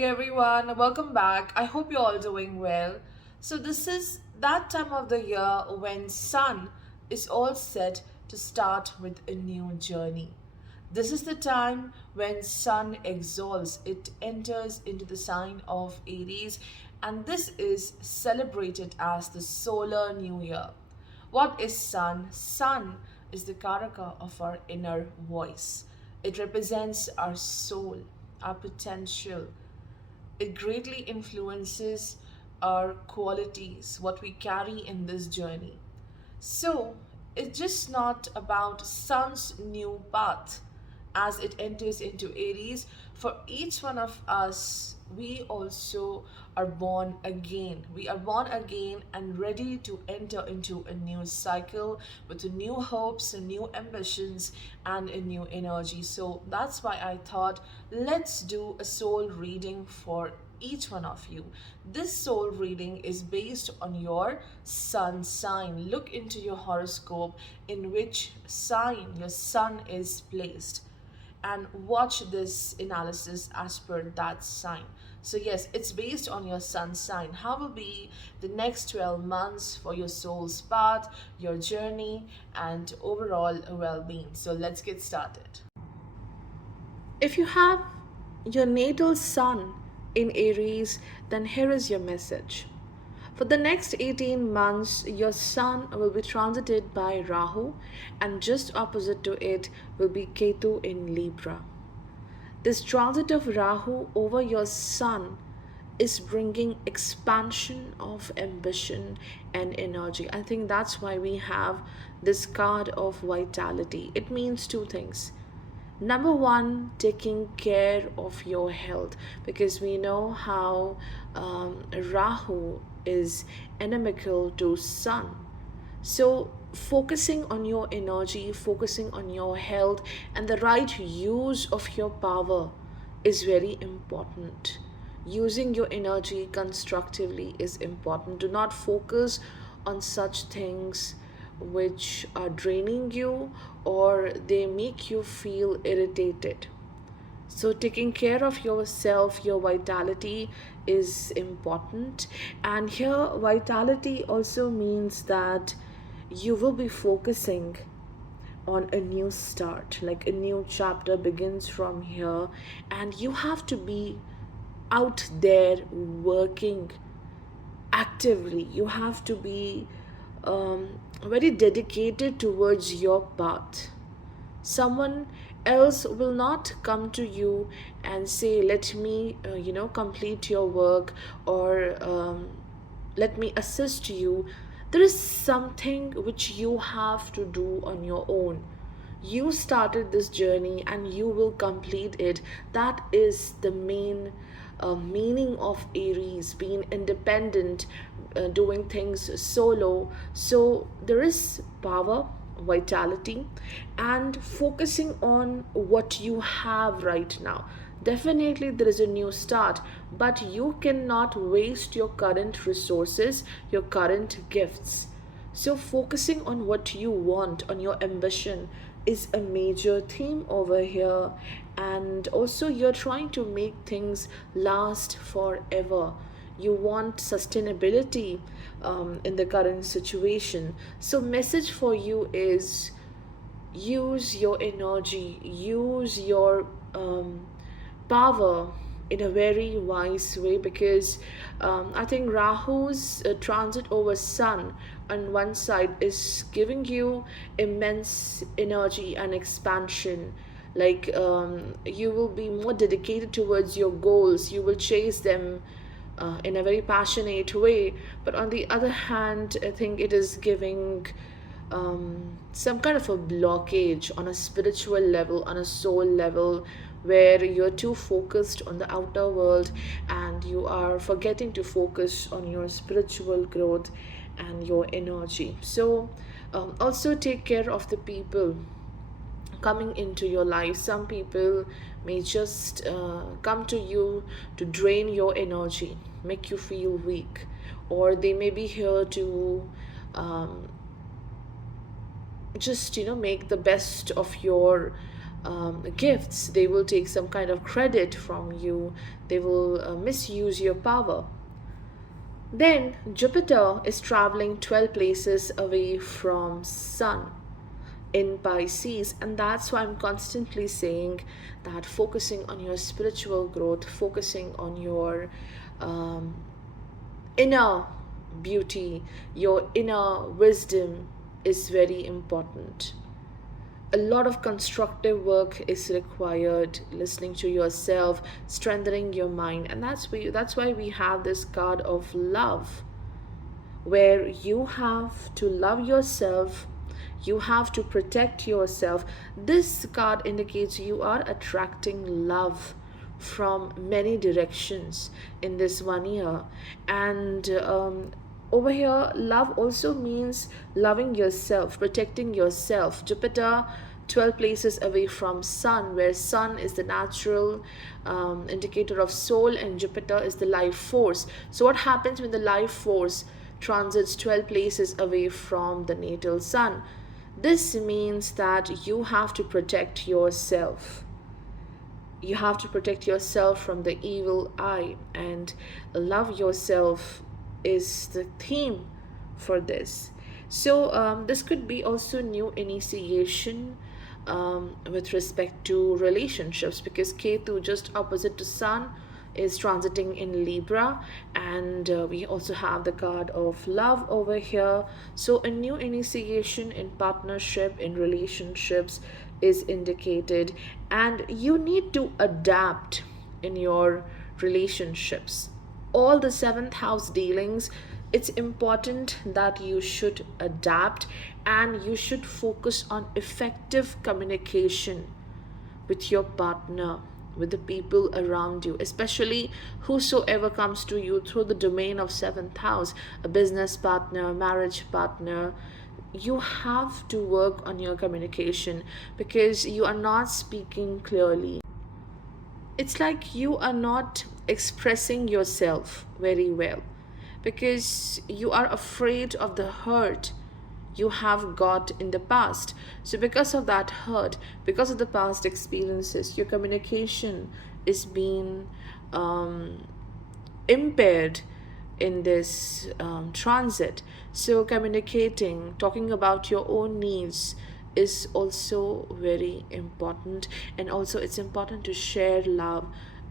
Hey everyone, welcome back. I hope you're all doing well. So this is that time of the year when sun is all set to start with a new journey. This is the time when sun exalts, it enters into the sign of Aries, and this is celebrated as the solar new year. What is sun? Sun is the karaka of our inner voice. It represents our soul, our potential. It greatly influences our qualities, what we carry in this journey. So it's just not about sun's new path as it enters into Aries. For each one of us, we also are born again. We are born again and ready to enter into a new cycle with new hopes and new ambitions and a new energy. So that's why I thought let's do a soul reading for each one of you. This soul reading is based on your sun sign. Look into your horoscope in which sign your sun is placed and watch this analysis as per that sign. So yes, it's based on your sun sign. How will be the next 12 months for your soul's path, your journey, and overall well-being. So let's get started. If you have your natal sun in Aries, then here is your message. For the next 18 months, your sun will be transited by Rahu, and just opposite to it will be Ketu in Libra. This transit of Rahu over your sun is bringing expansion of ambition and energy. I think that's why we have this card of vitality. It means two things. Number one, taking care of your health, because we know how Rahu is inimical to Sun. So, focusing on your energy, focusing on your health, and the right use of your power is very important. Using your energy constructively is important. Do not focus on such things which are draining you or they make you feel irritated. So, taking care of yourself, your vitality is important. And here, vitality also means that you will be focusing on a new start, like a new chapter begins from here, and you have to be out there working actively. You have to be very dedicated towards your path. Someone else will not come to you and say, let me complete your work, or let me assist you. There is something which you have to do on your own. You started this journey and you will complete it. That is the main meaning of Aries, being independent, doing things solo. So there is power, vitality, and focusing on what you have right now. Definitely, there is a new start, but you cannot waste your current resources, your current gifts. So, focusing on what you want, on your ambition, is a major theme over here. And also, you're trying to make things last forever. You want sustainability in the current situation. So, message for you is use your energy, use your power in a very wise way, because I think Rahu's transit over Sun on one side is giving you immense energy and expansion. Like you will be more dedicated towards your goals, you will chase them in a very passionate way. But on the other hand, I think it is giving some kind of a blockage on a spiritual level, on a soul level, where you're too focused on the outer world and you are forgetting to focus on your spiritual growth and your energy. So, also take care of the people coming into your life. Some people may just come to you to drain your energy, make you feel weak, or they may be here to just make the best of your gifts. They will take some kind of credit from you. They will misuse your power. Then Jupiter is traveling 12 places away from Sun in Pisces, and that's why I'm constantly saying that focusing on your spiritual growth, focusing on your um, inner beauty, your inner wisdom is very important. A lot of constructive work is required, listening to yourself, strengthening your mind, and that's why we have this card of love, where you have to love yourself, you have to protect yourself. This card indicates you are attracting love from many directions in this 1 year. And over here, love also means loving yourself, protecting yourself. Jupiter 12 places away from Sun, where Sun is the natural indicator of soul and Jupiter is the life force. So what happens when the life force transits 12 places away from the natal Sun? This means that you have to protect yourself. You have to protect yourself from the evil eye, and love yourself is the theme for this. So this could be also new initiation with respect to relationships, because Ketu, just opposite to Sun, is transiting in Libra, and we also have the card of love over here. So a new initiation in partnership, in relationships is indicated, and you need to adapt in your relationships. All the seventh house dealings, it's important that you should adapt and you should focus on effective communication with your partner, with the people around you, especially whosoever comes to you through the domain of seventh house, a business partner, marriage partner. You have to work on your communication because you are not speaking clearly. It's like you are not expressing yourself very well because you are afraid of the hurt you have got in the past. So, because of that hurt, because of the past experiences, your communication is being impaired in this transit. So, communicating, talking about your own needs is also very important, and also it's important to share love.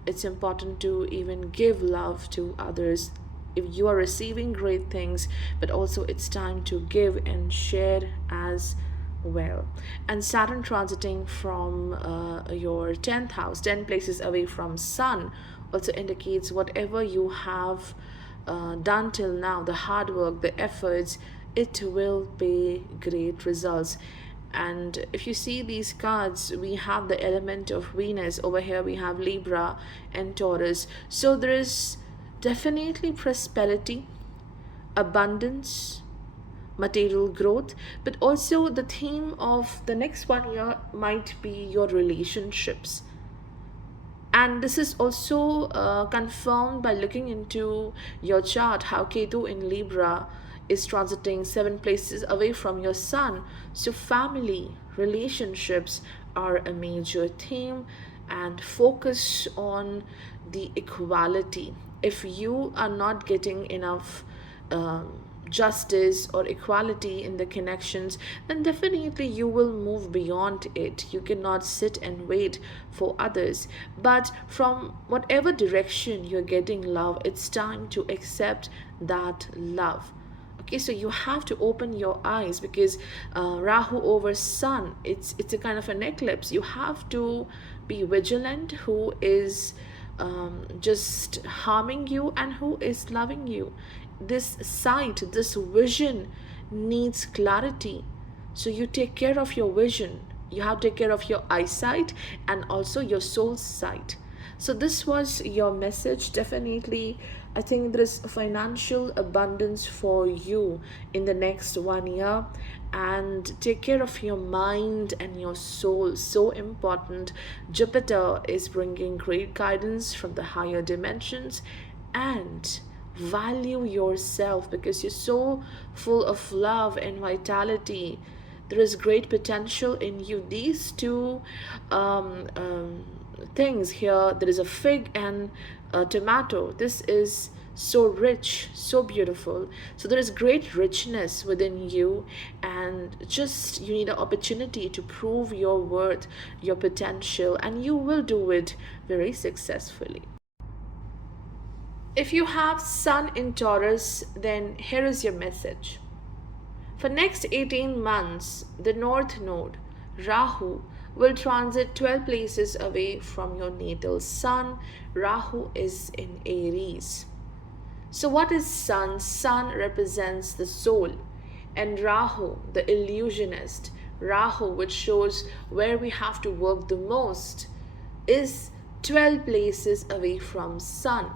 It's important to even give love to others. If you are receiving great things, but also it's time to give and share as well. And Saturn transiting from your 10th house, 10 places away from Sun, also indicates whatever you have done till now, the hard work, the efforts, it will pay great results. And if you see these cards, we have the element of Venus. Over here we have Libra and Taurus. So there is definitely prosperity, abundance, material growth, but also the theme of the next 1 year might be your relationships. And this is also confirmed by looking into your chart, how Ketu in Libra is transiting 7 places away from your Sun. So family, relationships are a major theme, and focus on the equality. If you are not getting enough justice or equality in the connections, then definitely you will move beyond it. You cannot sit and wait for others. But from whatever direction you're getting love, it's time to accept that love. Okay, so you have to open your eyes, because Rahu over Sun, it's a kind of an eclipse. You have to be vigilant who is just harming you and who is loving you. This sight, this vision needs clarity. So you take care of your vision. You have to take care of your eyesight and also your soul sight. So this was your message. Definitely, I think there is financial abundance for you in the next 1 year. And take care of your mind and your soul. So important. Jupiter is bringing great guidance from the higher dimensions. And value yourself, because you're so full of love and vitality. There is great potential in you. These two um, um, things here, there is a fig and a tomato. This is so rich, so beautiful. So there is great richness within you, and just you need an opportunity to prove your worth, your potential, and you will do it very successfully. If you have Sun in Taurus, then here is your message. For next 18 months, the North Node, Rahu, will transit 12 places away from your natal Sun. Rahu is in Aries. So what is Sun? Sun represents the soul, and Rahu, the illusionist, Rahu, which shows where we have to work the most, is 12 places away from Sun.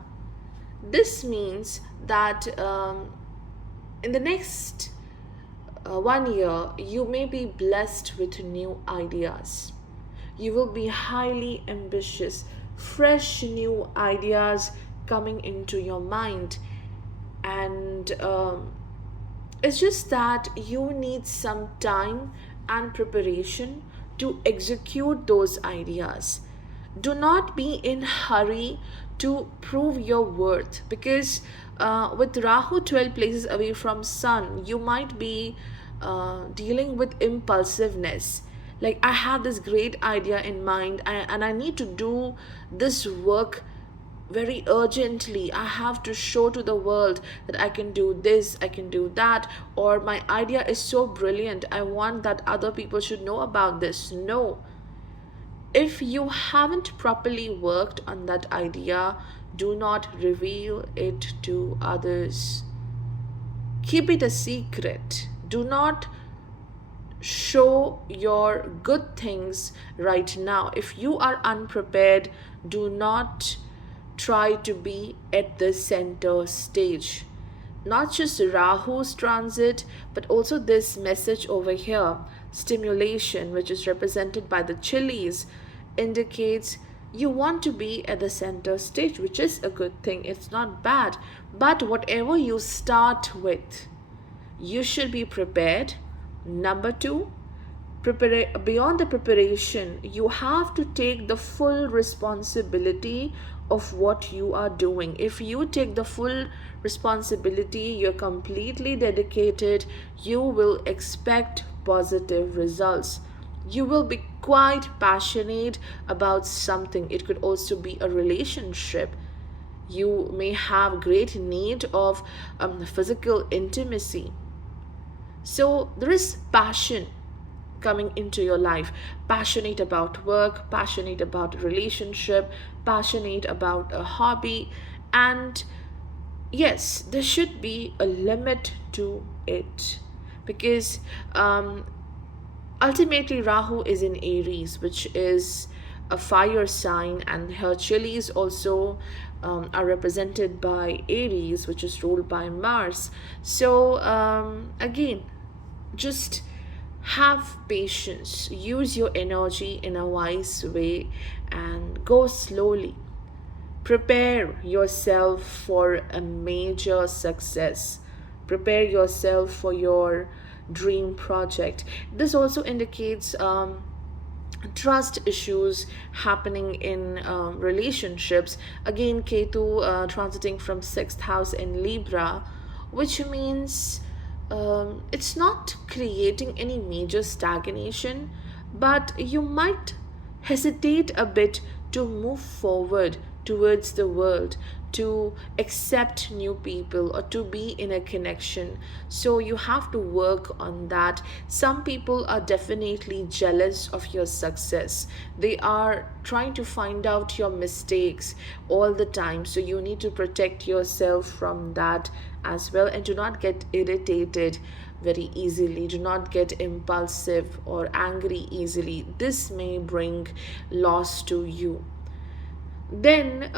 This means that in the next 1 year, you may be blessed with new ideas. You will be highly ambitious, fresh new ideas coming into your mind. And it's just that you need some time and preparation to execute those ideas. Do not be in hurry to prove your worth, because with Rahu 12 places away from Sun, you might be dealing with impulsiveness. Like, I have this great idea in mind, and I need to do this work very urgently. I have to show to the world that I can do this, I can do that, or my idea is so brilliant, I want that other people should know about this. No, if you haven't properly worked on that idea, do not reveal it to others. Keep it a secret. Do not show your good things right now. If you are unprepared, do not try to be at the center stage. Not just Rahu's transit, but also this message over here, stimulation, which is represented by the chilies, indicates you want to be at the center stage, which is a good thing. It's not bad. But whatever you start with, you should be prepared. Number two, beyond the preparation, you have to take the full responsibility of what you are doing. If you take the full responsibility, you're completely dedicated, you will expect positive results. You will be quite passionate about something. It could also be a relationship. You may have great need of physical intimacy. So there is passion coming into your life. Passionate about work, passionate about relationship, passionate about a hobby. And yes, there should be a limit to it, because ultimately Rahu is in Aries, which is a fire sign, and her chilies also are represented by Aries, which is ruled by Mars. So again, just have patience, use your energy in a wise way, and go slowly. Prepare yourself for a major success. Prepare yourself for your dream project. This also indicates trust issues happening in relationships. Again, Ketu transiting from 6th house in Libra, which means it's not creating any major stagnation, but you might hesitate a bit to move forward towards the world, to accept new people, or to be in a connection. So you have to work on that. Some people are definitely jealous of your success. They are trying to find out your mistakes all the time. So you need to protect yourself from that as well, and do not get irritated very easily. Do not get impulsive or angry easily. This may bring loss to you. Then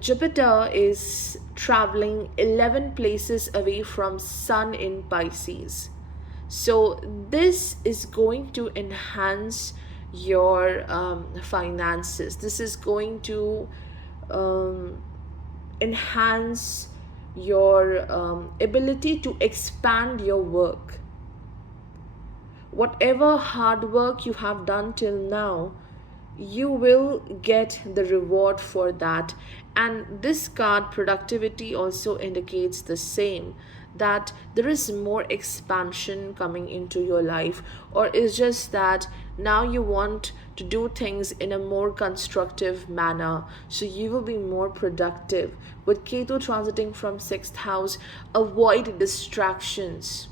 Jupiter is traveling 11 places away from Sun in Pisces. So this is going to enhance your finances. This is going to enhance your ability to expand your work. whatever hard work you have done till now, you will get the reward for that. And this card productivity also indicates the same, that there is more expansion coming into your life, or it's just that now you want to do things in a more constructive manner, so you will be more productive. With Ketu transiting from 6th house, avoid distractions,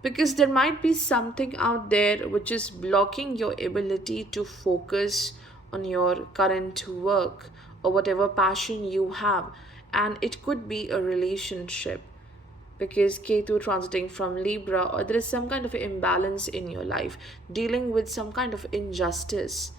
because there might be something out there which is blocking your ability to focus on your current work or whatever passion you have. And it could be a relationship, because Ketu transiting from Libra, or there is some kind of imbalance in your life, dealing with some kind of injustice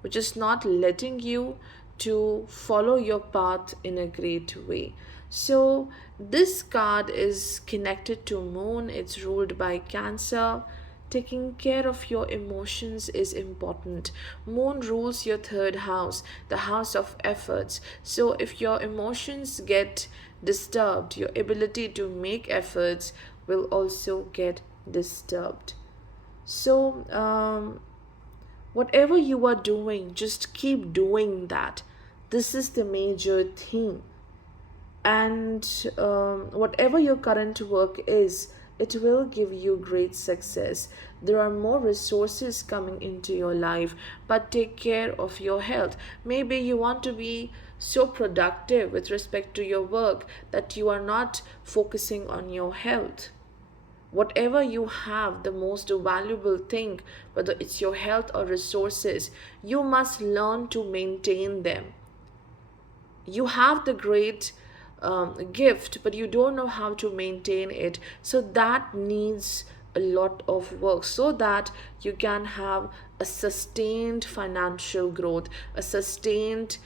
which is not letting you to follow your path in a great way. So this card is connected to moon, it's ruled by Cancer. Taking care of your emotions is important. Moon rules your 3rd house, the house of efforts. So if your emotions get disturbed, your ability to make efforts will also get disturbed. So whatever you are doing, just keep doing that. This is the major theme. And whatever your current work is, it will give you great success. There are more resources coming into your life, but take care of your health. Maybe you want to be so productive with respect to your work that you are not focusing on your health. Whatever you have, the most valuable thing, whether it's your health or resources, you must learn to maintain them. You have the great gift, but you don't know how to maintain it. So that needs a lot of work, so that you can have a sustained financial growth, a sustained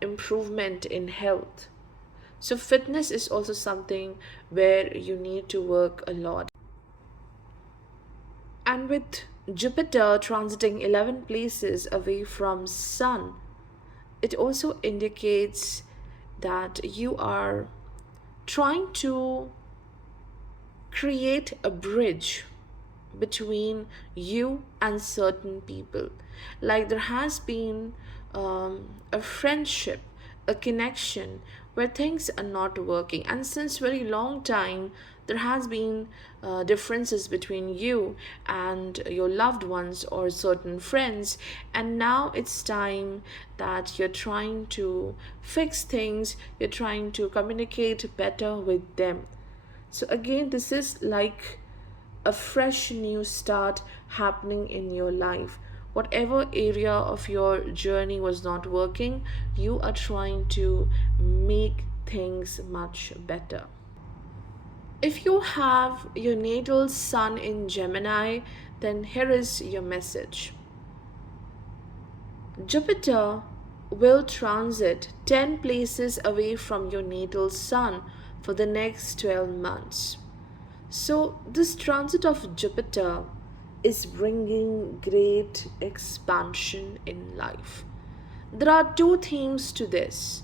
improvement in health. So fitness is also something where you need to work a lot. And with Jupiter transiting 11 places away from Sun, it also indicates that you are trying to create a bridge between you and certain people. Like there has been a friendship, a connection where things are not working, and since very long time there has been differences between you and your loved ones or certain friends, and now it's time that you're trying to fix things, you're trying to communicate better with them. So again, this is like a fresh new start happening in your life. Whatever area of your journey was not working, you are trying to make things much better. If you have your natal sun in Gemini, then here is your message. Jupiter will transit 10 places away from your natal sun for the next 12 months. So, this transit of Jupiter is bringing great expansion in life. There are two themes to this.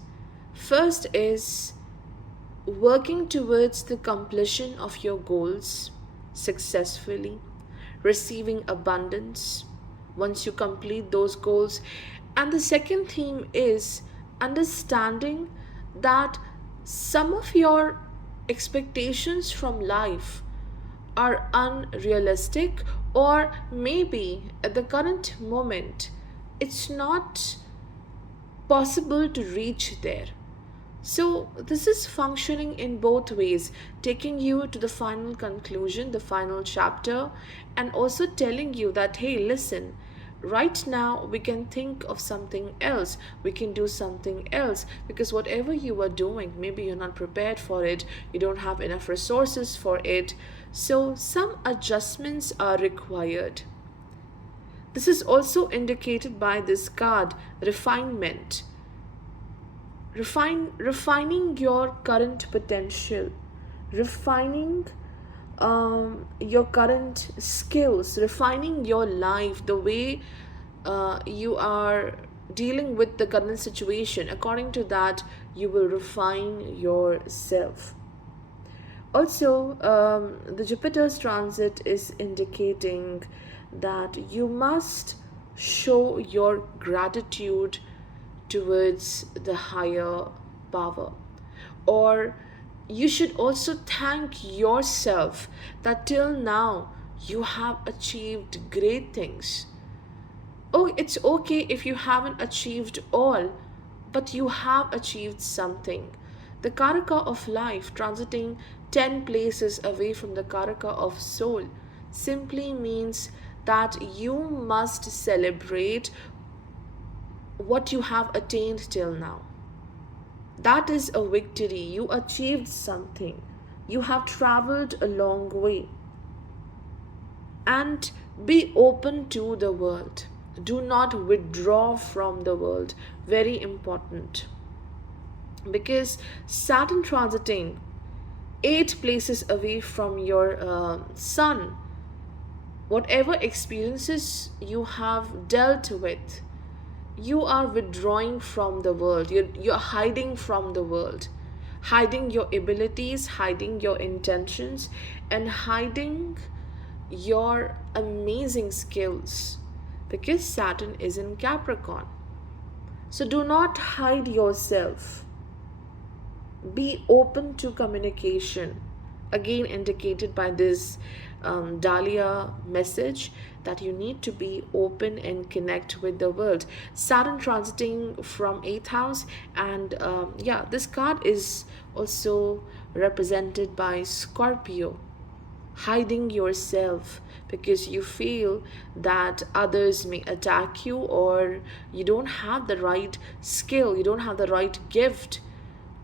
First is working towards the completion of your goals successfully, receiving abundance once you complete those goals. And the second theme is understanding that some of your expectations from life are unrealistic, or maybe at the current moment it's not possible to reach there. So, this is functioning in both ways, taking you to the final conclusion, the final chapter, and also telling you that, hey, listen, right now we can think of something else, we can do something else, because whatever you are doing, maybe you're not prepared for it, you don't have enough resources for it. So, some adjustments are required. This is also indicated by this card, refinement. Refining your current potential, refining your current skills, refining your life, the way you are dealing with the current situation. According to that, you will refine yourself. Also, the Jupiter's transit is indicating that you must show your gratitude towards the higher power, or you should also thank yourself that till now you have achieved great things. Oh, it's okay if you haven't achieved all, but you have achieved something. The Karaka of life, transiting 10 places away from the Karaka of soul, simply means that you must celebrate what you have attained till now. That is a victory. You achieved something. You have traveled a long way. And be open to the world. Do not withdraw from the world. Very important. Because Saturn transiting 8 places away from your sun, whatever experiences you have dealt with, you are withdrawing from the world. You're hiding from the world, hiding your abilities, hiding your intentions, and hiding your amazing skills, because Saturn is in Capricorn. So do not hide yourself. Be open to communication. Again, indicated by this Dahlia message, that you need to be open and connect with the world. Saturn transiting from 8th house, and yeah, this card is also represented by Scorpio. Hiding yourself because you feel that others may attack you, or you don't have the right skill, you don't have the right gift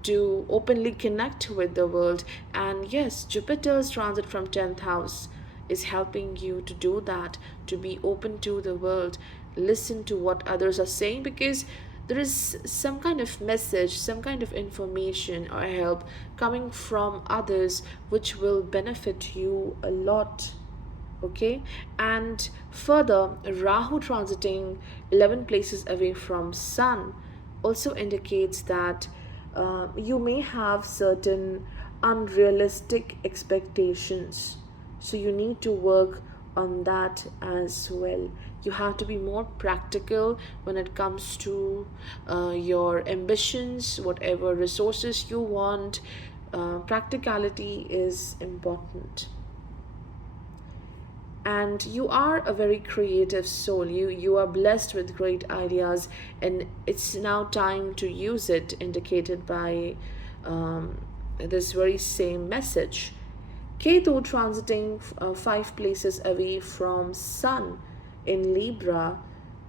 to openly connect with the world. And yes, Jupiter's transit from 10th house is helping you to do that, to be open to the world, listen to what others are saying, because there is some kind of message, some kind of information or help coming from others which will benefit you a lot. Okay, and further, Rahu transiting 11 places away from Sun also indicates that you may have certain unrealistic expectations, so you need to work on that as well. You have to be more practical when it comes to your ambitions, whatever resources you want. Practicality is important. And you are a very creative soul. You are blessed with great ideas, and it's now time to use it, indicated by this very same message. Ketu transiting 5 places away from Sun in Libra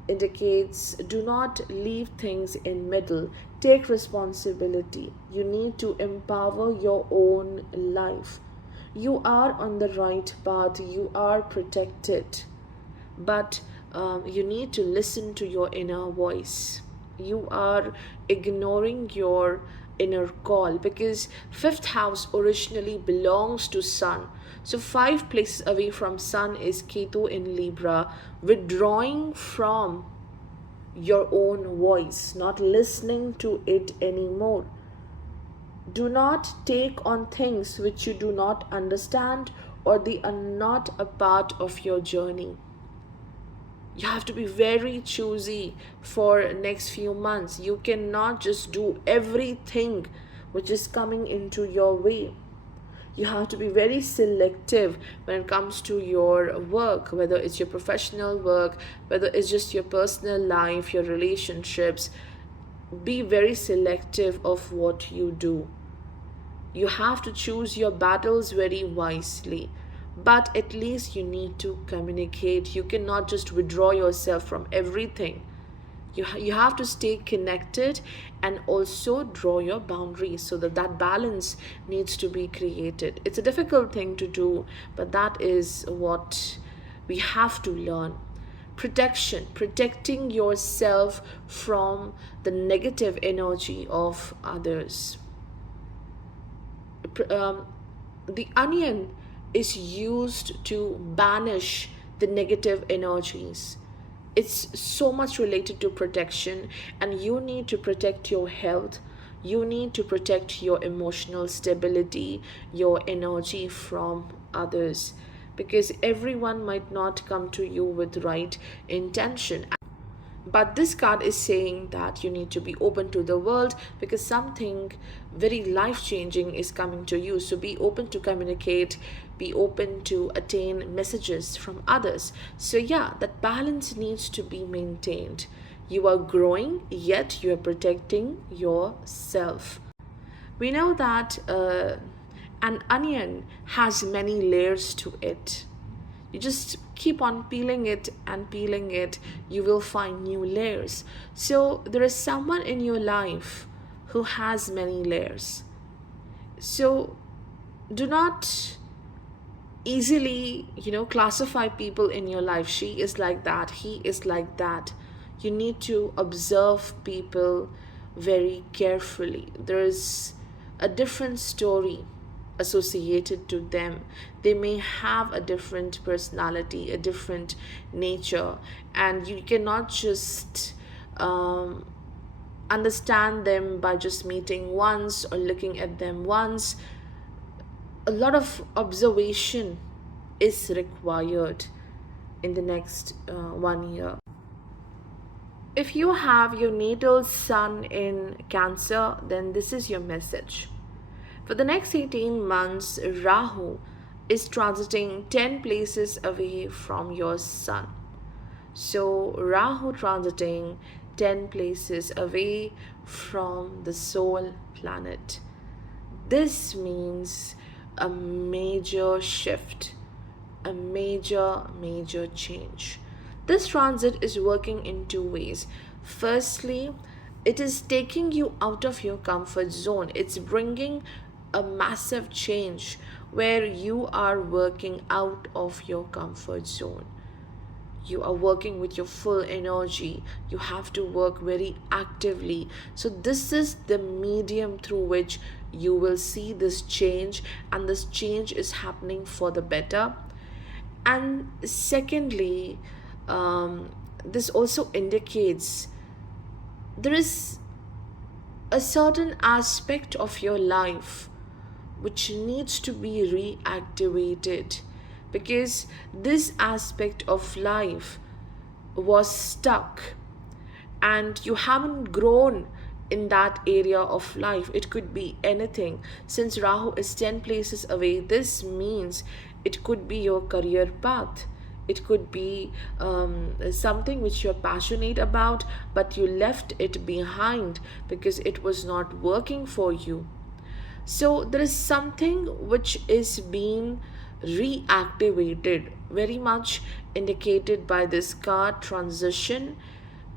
indicates do not leave things in middle. Take responsibility. You need to empower your own life. You are on the right path. You are protected, but you need to listen to your inner voice. You are ignoring your inner call, because 5th house originally belongs to Sun. So 5 places away from Sun is Ketu in Libra, withdrawing from your own voice, not listening to it anymore. Do not take on things which you do not understand, or they are not a part of your journey. You have to be very choosy for next few months. You cannot just do everything which is coming into your way. You have to be very selective when it comes to your work, whether it's your professional work, whether it's just your personal life, your relationships. Be very selective of what you do. You have to choose your battles very wisely, but at least you need to communicate. You cannot just withdraw yourself from everything. You have to stay connected and also draw your boundaries, so that balance needs to be created. It's a difficult thing to do, but that is what we have to learn. Protection, protecting yourself from the negative energy of others. The onion is used to banish the negative energies. It's so much related to protection, and you need to protect your health. You need to protect your emotional stability, your energy from others, because everyone might not come to you with right intention. But this card is saying that you need to be open to the world, because something very life changing is coming to you. So be open to communicate, be open to attain messages from others. So yeah, that balance needs to be maintained. You are growing, yet you are protecting yourself. We know that an onion has many layers to it. You just keep on peeling it, you will find new layers. So there is someone in your life who has many layers. So do not easily, classify people in your life. She is like that, he is like that. You need to observe people very carefully. There is a different story associated to them. They may have a different personality, a different nature, and you cannot just understand them by just meeting once or looking at them once. A lot of observation is required in the next 1 year. If you have your natal sun in Cancer, then this is your message. For the next 18 months, Rahu is transiting 10 places away from your sun. So, Rahu transiting 10 places away from the soul planet. This means a major shift, a major change. This transit is working in two ways. Firstly, it is taking you out of your comfort zone. It's bringing a massive change where you are working out of your comfort zone. You are working with your full energy. You have to work very actively. So this is the medium through which you will see this change, and this change is happening for the better. And secondly, this also indicates there is a certain aspect of your life which needs to be reactivated, because this aspect of life was stuck and you haven't grown in that area of life. It could be anything. Since Rahu is 10 places away, this means it could be your career path. It could be something which you're passionate about, but you left it behind because it was not working for you. So there is something which is being reactivated, very much indicated by this card transition.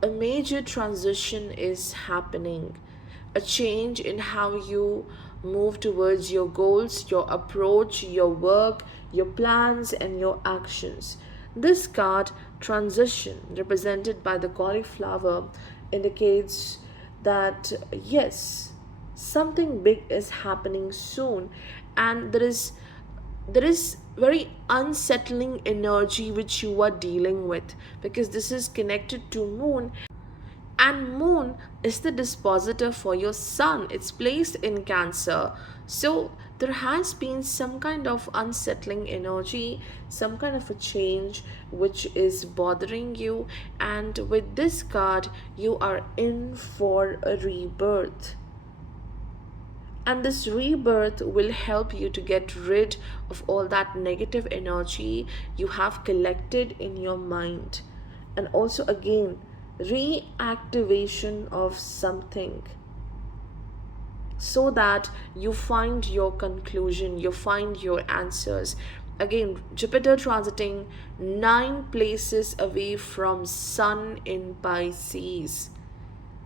A major transition is happening, a change in how you move towards your goals, your approach, your work, your plans, and your actions. This card, transition, represented by the cauliflower, indicates that yes, something big is happening soon, and there is very unsettling energy which you are dealing with, because this is connected to moon, and moon is the dispositor for your sun. It's placed in Cancer. So there has been some kind of unsettling energy, some kind of a change which is bothering you, and with this card you are in for a rebirth. And this rebirth will help you to get rid of all that negative energy you have collected in your mind. And also, again, reactivation of something, so that you find your conclusion, you find your answers. Again, Jupiter transiting 9 places away from Sun in Pisces.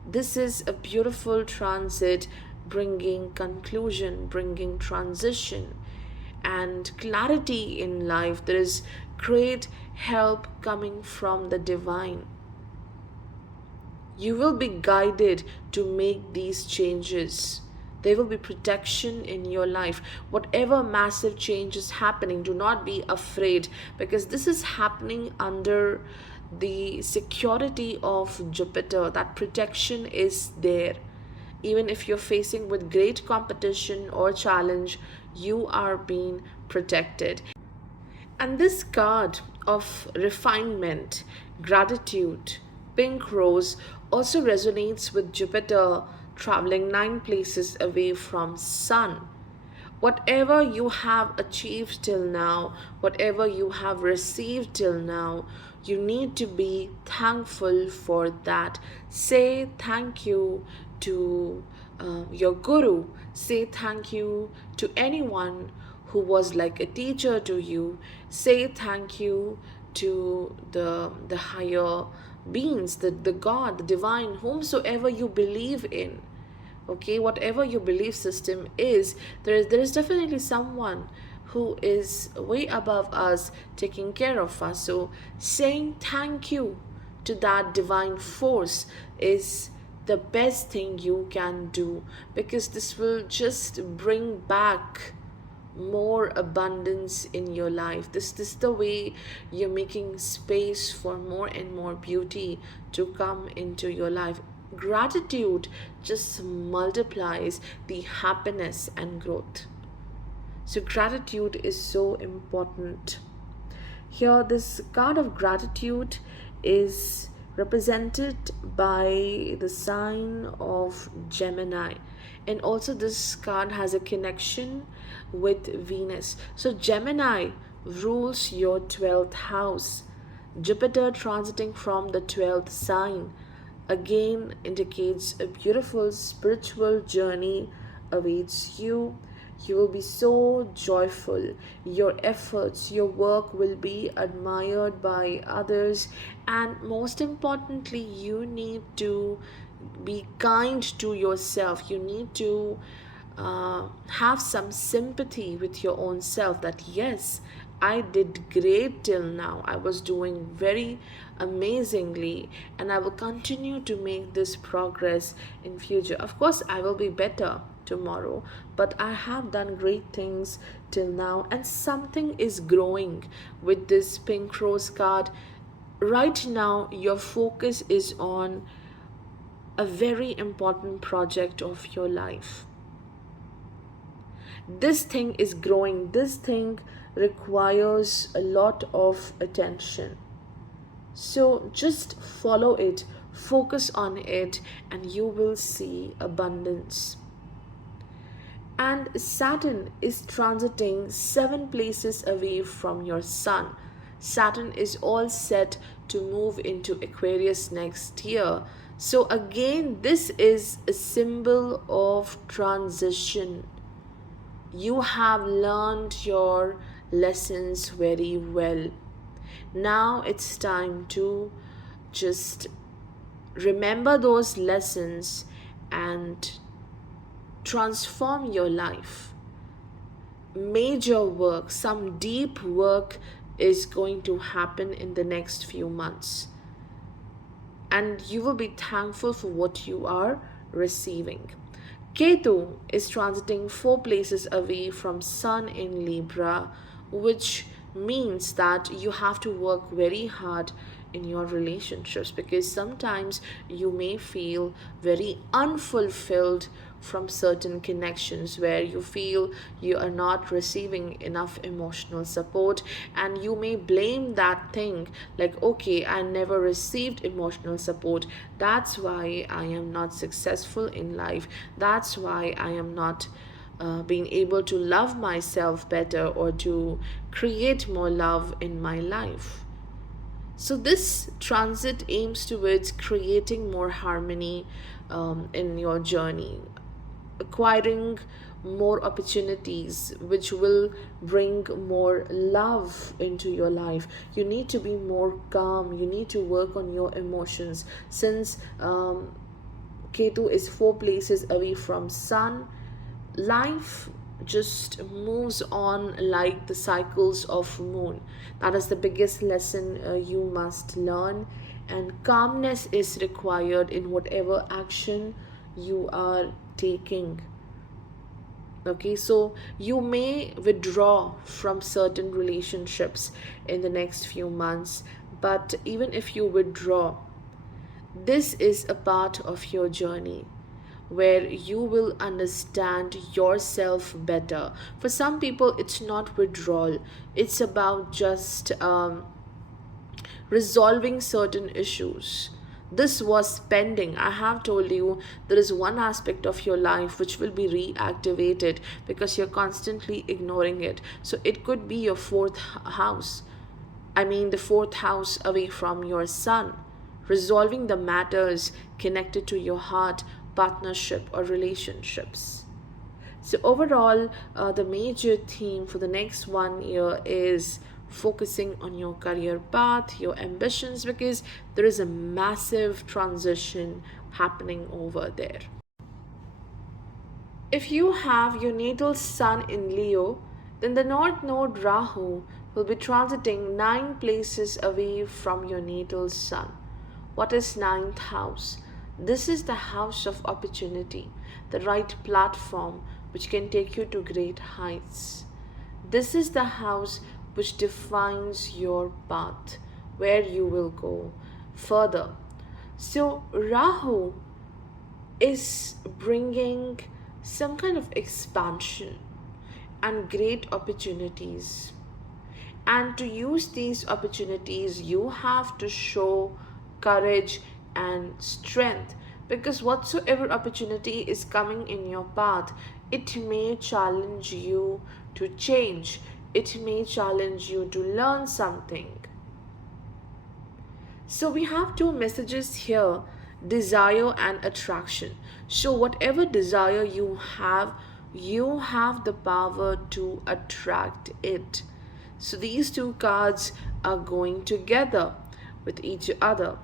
This is a beautiful transit, bringing conclusion, bringing transition and clarity in life. There is great help coming from the divine. You will be guided to make these changes. There will be protection in your life. Whatever massive change is happening, do not be afraid, because this is happening under the security of Jupiter. That protection is there. Even if you're facing with great competition or challenge, you are being protected. And this card of refinement, gratitude, pink rose also resonates with Jupiter traveling 9 places away from Sun. Whatever you have achieved till now, whatever you have received till now, you need to be thankful for that. Say thank you to your guru. Say thank you to anyone who was like a teacher to you. Say thank you to the higher beings, the God, the divine, whomsoever you believe in. Okay, whatever your belief system is, there is definitely someone who is way above us taking care of us. So saying thank you to that divine force is the best thing you can do, because this will just bring back more abundance in your life. This is the way you're making space for more and more beauty to come into your life. Gratitude just multiplies the happiness and growth. So gratitude is so important. Here, this card of gratitude is represented by the sign of Gemini. And also, this card has a connection with Venus. So, Gemini rules your 12th house. Jupiter transiting from the 12th sign again indicates a beautiful spiritual journey awaits you. You will be so joyful. Your efforts, your work will be admired by others. And most importantly, you need to be kind to yourself. You need to have some sympathy with your own self, that yes, I did great till now. I was doing very amazingly, and I will continue to make this progress in future. Of course, I will be better tomorrow, but I have done great things till now, and something is growing with this pink rose card. Right now, your focus is on a very important project of your life. This thing is growing. This thing requires a lot of attention. So just follow it, focus on it, and you will see abundance. And Saturn is transiting 7 places away from your Sun. Saturn is all set to move into Aquarius next year. So again, this is a symbol of transition. You have learned your lessons very well. Now it's time to just remember those lessons and transform your life. Major work, some deep work is going to happen in the next few months. And you will be thankful for what you are receiving. Ketu is transiting 4 places away from Sun in Libra, which means that you have to work very hard in your relationships, because sometimes you may feel very unfulfilled from certain connections where you feel you are not receiving enough emotional support, and you may blame that thing like, okay, I never received emotional support, that's why I am not successful in life, that's why I am not being able to love myself better or to create more love in my life. So this transit aims towards creating more harmony in your journey, acquiring more opportunities which will bring more love into your life. You need to be more calm. You need to work on your emotions. Since Ketu is 4 places away from Sun, life just moves on like the cycles of moon. That is the biggest lesson you must learn, and calmness is required in whatever action you are taking. Okay, so you may withdraw from certain relationships in the next few months, but even if you withdraw, this is a part of your journey. where you will understand yourself better. For some people, it's not withdrawal, it's about just resolving certain issues. This was pending. I have told you there is one aspect of your life which will be reactivated because you're constantly ignoring it. So it could be your house. I mean, the fourth house away from your sun, resolving the matters connected to your heart, partnership, or relationships. So, overall, the major theme for the next 1 year is focusing on your career path, your ambitions, because there is a massive transition happening over there. If you have your natal sun in Leo, then the North Node Rahu will be transiting 9 places away from your natal sun. What is ninth house? This is the house of opportunity, the right platform which can take you to great heights. This is the house which defines your path, where you will go further. So, Rahu is bringing some kind of expansion and great opportunities. And to use these opportunities, you have to show courage and strength, because whatsoever opportunity is coming in your path, it may challenge you to change, it may challenge you to learn something. So we have two messages here: desire and attraction. So whatever desire you have the power to attract it. So these two cards are going together with each other.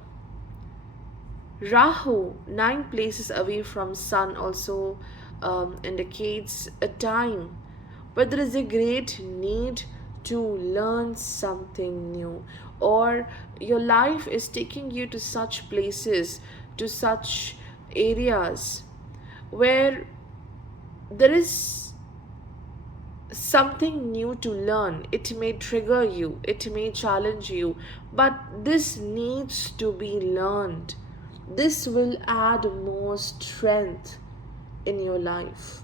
Rahu, 9 places away from Sun, also indicates a time where there is a great need to learn something new, or your life is taking you to such places, to such areas where there is something new to learn. It may trigger you, it may challenge you, but this needs to be learned. This will add more strength in your life.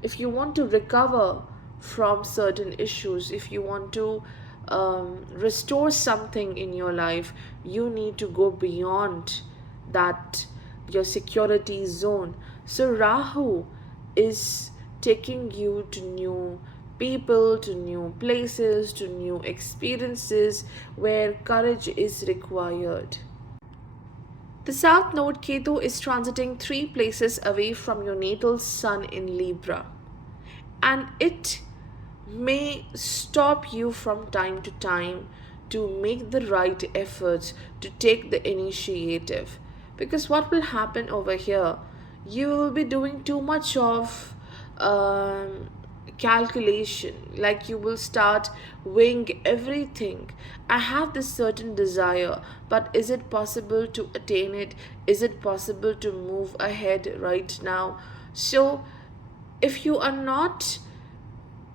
If you want to recover from certain issues, if you want to restore something in your life, you need to go beyond that, your security zone. So Rahu is taking you to new people, to new places, to new experiences where courage is required. The South Node Ketu is transiting 3 places away from your natal sun in Libra, and it may stop you from time to time to make the right efforts, to take the initiative. Because what will happen over here, you will be doing too much of calculation, like you will start weighing everything. I have this certain desire, but is it possible to attain it? Is it possible to move ahead right now? So if you are not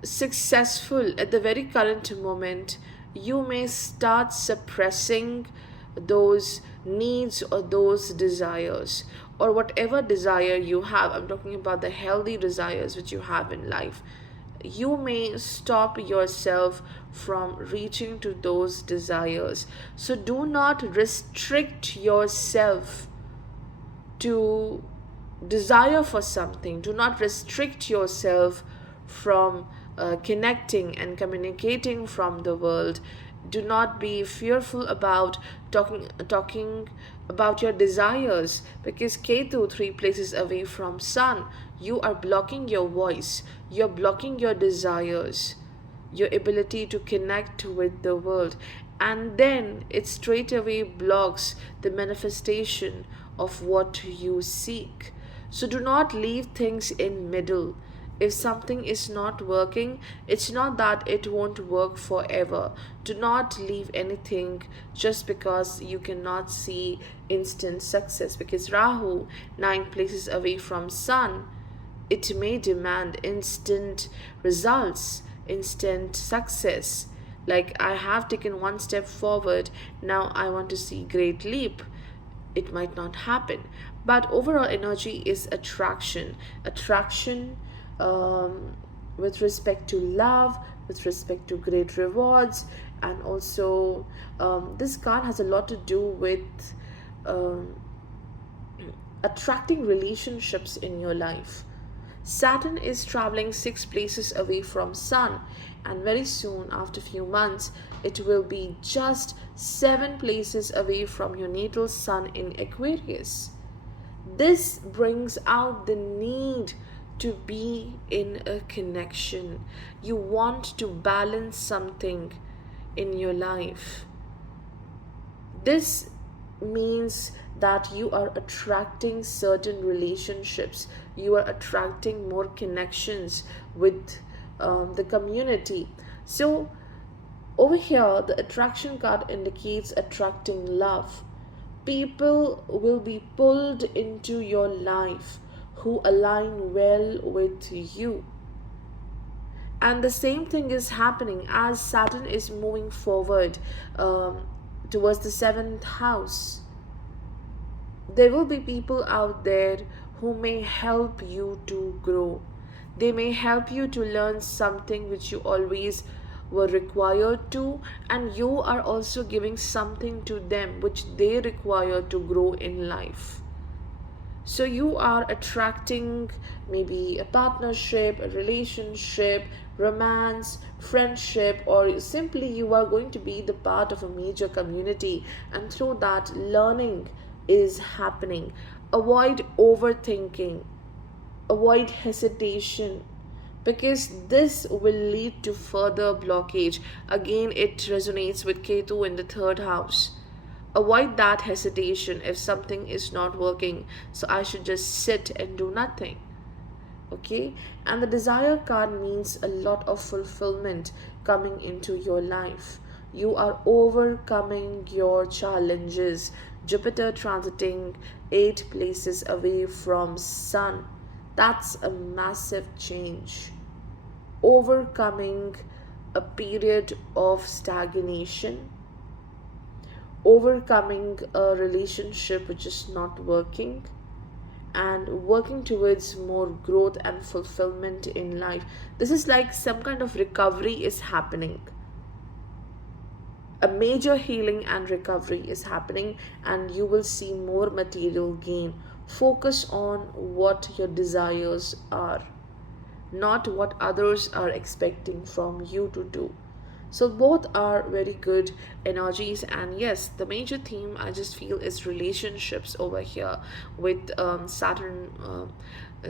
successful at the very current moment, you may start suppressing those needs or those desires, or whatever desire you have. I'm talking about the healthy desires which you have in life. You may stop yourself from reaching to those desires. So do not restrict yourself to desire for something. Do not restrict yourself from connecting and communicating from the world. Do not be fearful about talking about your desires, because Ketu, 3 places away from Sun, you are blocking your voice, you're blocking your desires, your ability to connect with the world, and then it straight away blocks the manifestation of what you seek. So do not leave things in middle. If something is not working, it's not that it won't work forever. Do not leave anything just because you cannot see instant success, because Rahu, 9 places away from Sun, it may demand instant results, instant success. Like, I have taken one step forward, now I want to see great leap. It might not happen. But overall energy is attraction with respect to love, with respect to great rewards, and also this card has a lot to do with um, attracting relationships in your life. Saturn is traveling 6 places away from Sun, and very soon, after a few months, it will be just 7 places away from your natal Sun in Aquarius. This brings out the need to be in a connection. You want to balance something in your life. This means that you are attracting certain relationships, you are attracting more connections with the community. So over here the attraction card indicates attracting love. People will be pulled into your life who align well with you. And the same thing is happening as Saturn is moving forward towards the seventh house. There will be people out there who may help you to grow. They may help you to learn something which you always were required to, and you are also giving something to them which they require to grow in life. So you are attracting maybe a partnership, a relationship, romance, friendship, or simply you are going to be the part of a major community, and through that learning is happening. Avoid overthinking, avoid hesitation, because this will lead to further blockage. Again, it resonates with Ketu in the third house. Avoid that hesitation if something is not working, so I should just sit and do nothing. Okay, and the desire card means a lot of fulfillment coming into your life. You are overcoming your challenges. Jupiter transiting 8 places away from Sun, that's a massive change. Overcoming a period of stagnation, overcoming a relationship which is not working, and working towards more growth and fulfillment in life. This is like some kind of recovery is happening. A major healing and recovery is happening, and you will see more material gain. Focus on what your desires are, not what others are expecting from you to do. So both are very good energies, and yes, the major theme I just feel is relationships over here with Saturn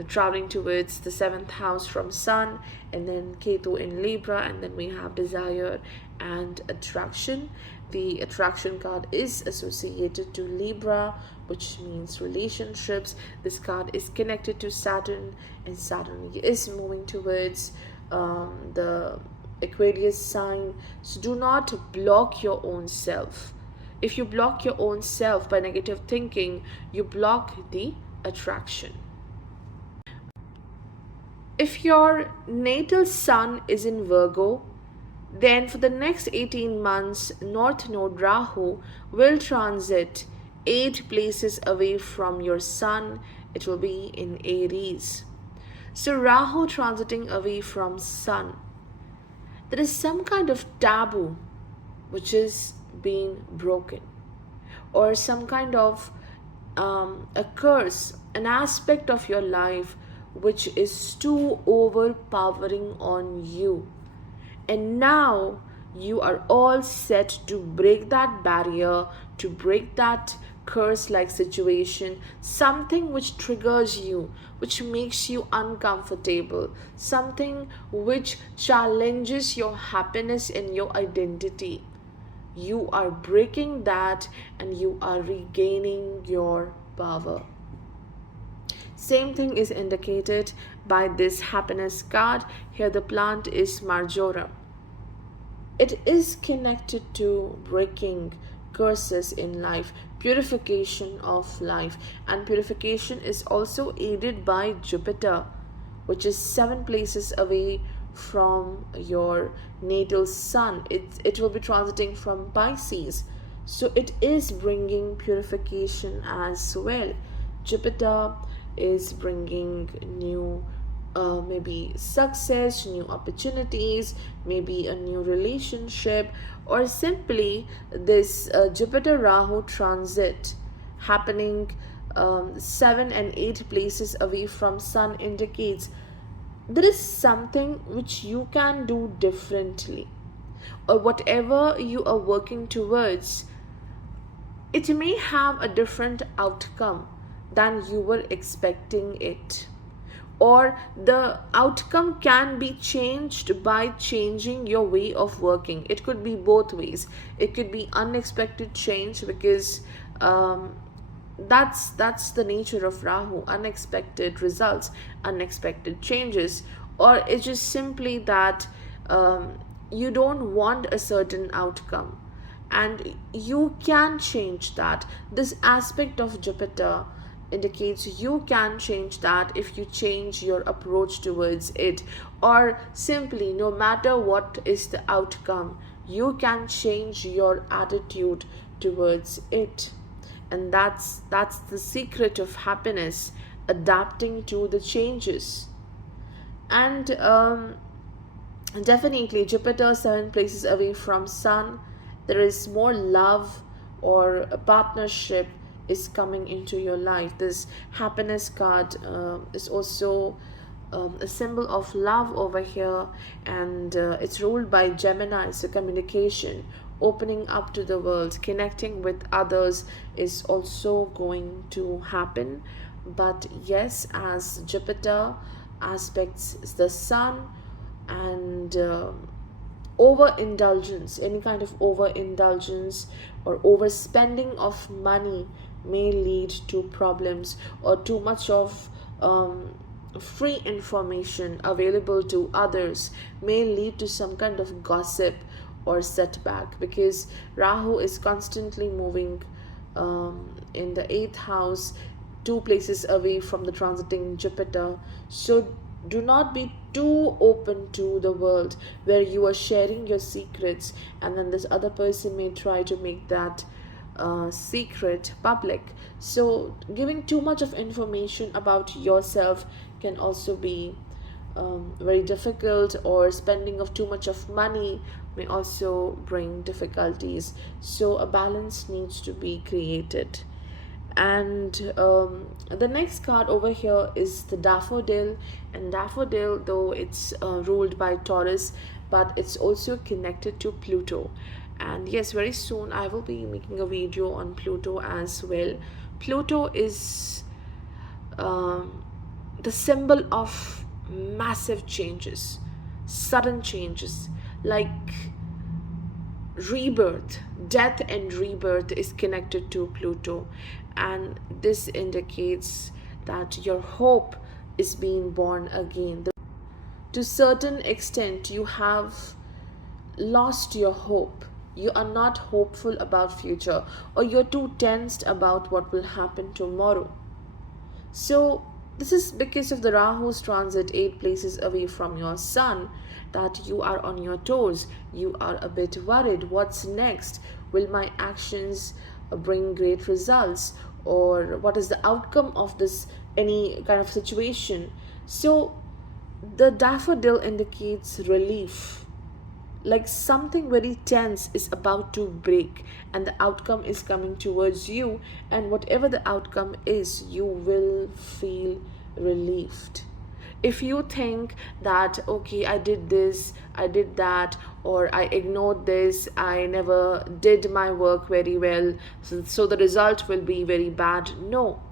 traveling towards the seventh house from Sun, and then Ketu in Libra, and then we have desire and attraction. The attraction card is associated to Libra, which means relationships. This card is connected to Saturn, and Saturn is moving towards the Aquarius sign. So do not block your own self. If you block your own self by negative thinking, you block the attraction. If your natal sun is in Virgo, then for the next 18 months, North Node Rahu will transit 8 places away from your sun. It will be in Aries. So Rahu transiting away from sun, there is some kind of taboo which is being broken, or some kind of a curse, an aspect of your life which is too overpowering on you. And now you are all set to break that barrier, to break that curse like situation, something which triggers you, which makes you uncomfortable, something which challenges your happiness and your identity. You are breaking that, and you are regaining your power. Same thing is indicated by this happiness card. Here the plant is marjoram. It is connected to breaking curses in life, purification of life, and purification is also aided by Jupiter, which is 7 places away from your natal sun. It will be transiting from Pisces, so it is bringing purification as well. Jupiter is bringing new maybe success, new opportunities, maybe a new relationship, or simply this Jupiter Rahu transit happening 7 and 8 places away from Sun indicates there is something which you can do differently, or whatever you are working towards, it may have a different outcome than you were expecting it, or the outcome can be changed by changing your way of working. It could be both ways. It could be unexpected change, because that's the nature of Rahu: unexpected results, unexpected changes. Or it's just simply that you don't want a certain outcome and you can change that. This aspect of Jupiter indicates you can change that if you change your approach towards it, or simply, no matter what is the outcome, you can change your attitude towards it. And that's the secret of happiness: adapting to the changes. And definitely Jupiter 7 places away from Sun, there is more love, or a partnership is coming into your life. This happiness card is also a symbol of love over here, and it's ruled by Gemini. So communication, opening up to the world, connecting with others is also going to happen. But yes, as Jupiter aspects the Sun, and overindulgence, any kind of overindulgence or overspending of money may lead to problems, or too much of free information available to others may lead to some kind of gossip or setback, because Rahu is constantly moving in the 8th house, 2 places away from the transiting Jupiter. So do not be too open to the world where you are sharing your secrets, and then this other person may try to make that secret public. So giving too much of information about yourself can also be very difficult, or spending of too much of money may also bring difficulties. So a balance needs to be created. And the next card over here is the Daffodil. And Daffodil, though it's ruled by Taurus, but it's also connected to Pluto. And yes, very soon I will be making a video on Pluto as well. Pluto is the symbol of massive changes, sudden changes, like rebirth. Death and rebirth is connected to Pluto, and this indicates that your hope is being born again. To certain extent, you have lost your hope. You are not hopeful about future, or you're too tensed about what will happen tomorrow. So this is because of the Rahu's transit 8 places away from your Sun, that you are on your toes. You are a bit worried. What's next? Will my actions bring great results? Or what is the outcome of this, any kind of situation? So the Daffodil indicates relief, like something very tense is about to break and the outcome is coming towards you, and whatever the outcome is, you will feel relieved. If you think that, okay, I did this, I did that, or I ignored this, I never did my work very well, so the result will be very bad. No,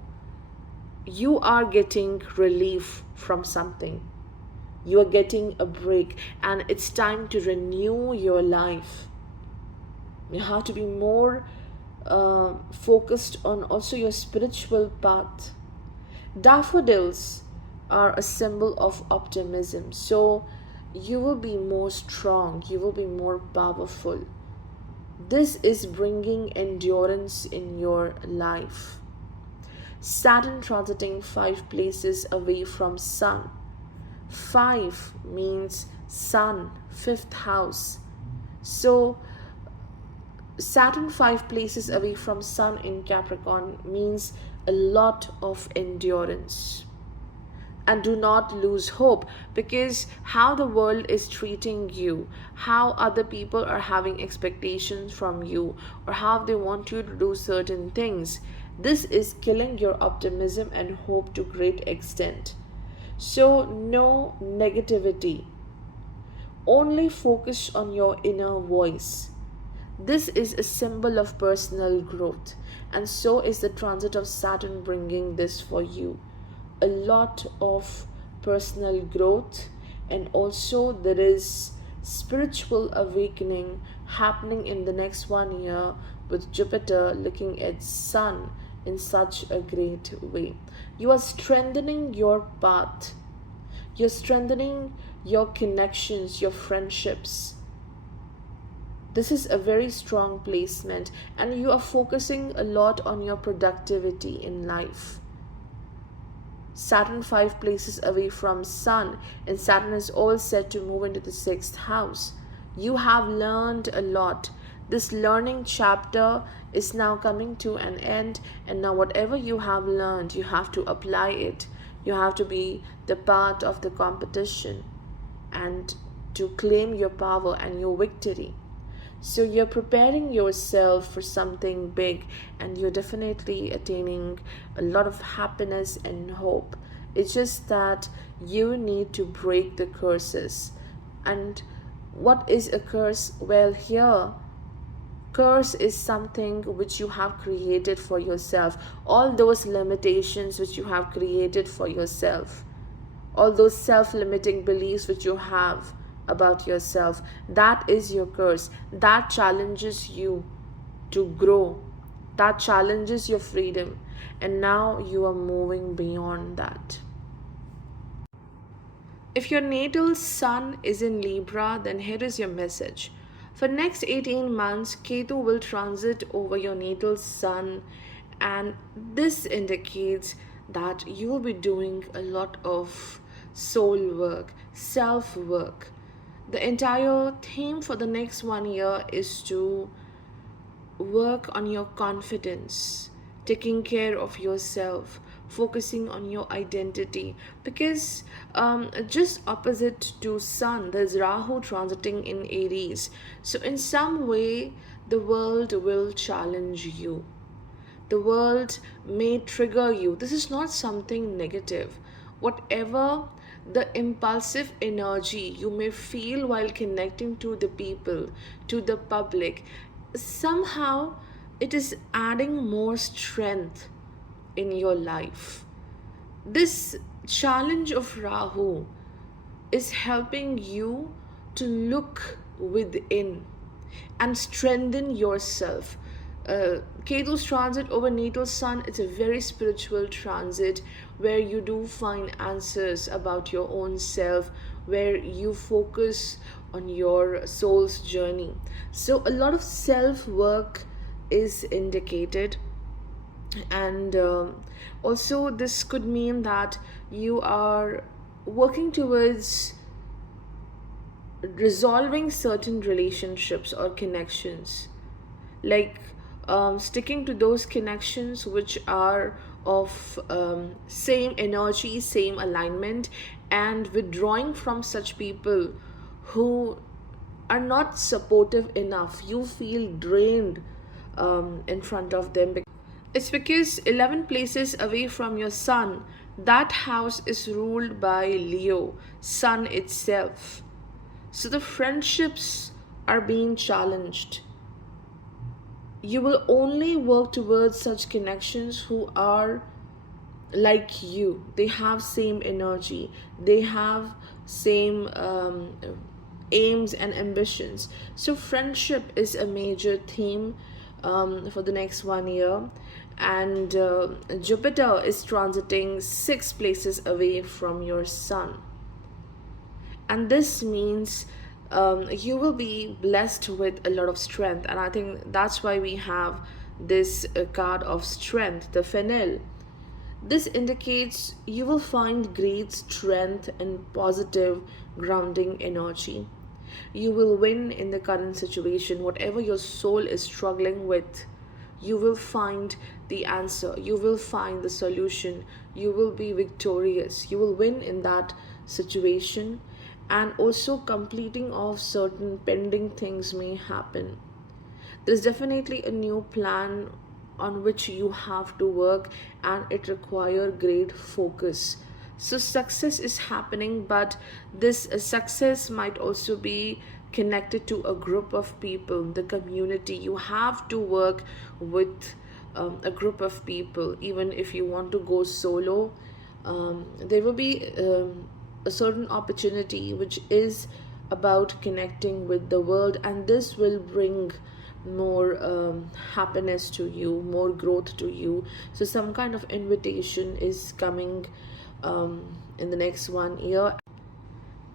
you are getting relief from something. You are getting a break, and it's time to renew your life. You have to be more focused on also your spiritual path. Daffodils are a symbol of optimism, so you will be more strong, you will be more powerful. This is bringing endurance in your life. Saturn transiting 5 places away from Sun. 5 means Sun, 5th house. So Saturn 5 places away from Sun in Capricorn means a lot of endurance. And do not lose hope, because how the world is treating you, how other people are having expectations from you, or how they want you to do certain things, this is killing your optimism and hope to great extent. So no negativity, only focus on your inner voice. This is a symbol of personal growth, and so is the transit of Saturn bringing this for you. A lot of personal growth, and also there is spiritual awakening happening in the next 1 year with Jupiter looking at Sun in such a great way. You are strengthening your path, you're strengthening your connections, your friendships. This is a very strong placement, and you are focusing a lot on your productivity in life. Saturn 5 places away from Sun, and Saturn is all set to move into the 6th house. You have learned a lot. This learning chapter is now coming to an end, and now whatever you have learned, you have to apply it. You have to be the part of the competition and to claim your power and your victory. So you're preparing yourself for something big, and you're definitely attaining a lot of happiness and hope. It's just that you need to break the curses. And what is a curse? Well, here, curse is something which you have created for yourself. All those limitations which you have created for yourself, all those self-limiting beliefs which you have about yourself, that is your curse. That challenges you to grow, that challenges your freedom, and now you are moving beyond that. If your natal sun is in Libra, then here is your message. For next 18 months, Ketu will transit over your natal sun, and this indicates that you will be doing a lot of soul work, self work. The entire theme for the next 1 year is to work on your confidence, taking care of yourself, focusing on your identity. Because just opposite to Sun, there's Rahu transiting in Aries. So in some way, the world will challenge you. The world may trigger you. This is not something negative. Whatever the impulsive energy you may feel while connecting to the people, to the public, somehow it is adding more strength in your life. This challenge of Rahu is helping you to look within and strengthen yourself. Ketu's transit over natal sun, it's a very spiritual transit where you do find answers about your own self, where you focus on your soul's journey. So a lot of self work is indicated, and also this could mean that you are working towards resolving certain relationships or connections, like sticking to those connections which are of same energy, same alignment, and withdrawing from such people who are not supportive enough. You feel drained in front of them. It's because 11 places away from your sun, that house is ruled by Leo, sun itself. So the friendships are being challenged. You will only work towards such connections who are like you. They have same energy, they have same aims and ambitions. So friendship is a major theme for the next 1 year. And Jupiter is transiting 6 places away from your sun, and this means you will be blessed with a lot of strength. And I think that's why we have this card of strength, the fennel. This indicates you will find great strength and positive grounding energy. You will win in the current situation. Whatever your soul is struggling with, you will find the answer, you will find the solution, you will be victorious, you will win in that situation. And also completing of certain pending things may happen. There's definitely a new plan on which you have to work, and it requires great focus. So success is happening, but this success might also be connected to a group of people, the community. You have to work with a group of people. Even if you want to go solo, there will be a certain opportunity which is about connecting with the world, and this will bring more happiness to you, more growth to you. So some kind of invitation is coming in the next 1 year.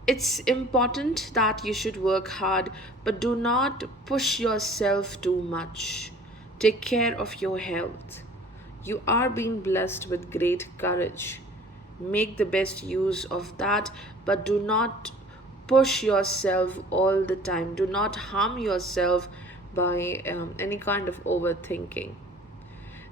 It's important that you should work hard, but do not push yourself too much. Take care of your health. You are being blessed with great courage. Make the best use of that, but do not push yourself all the time. Do not harm yourself by any kind of overthinking.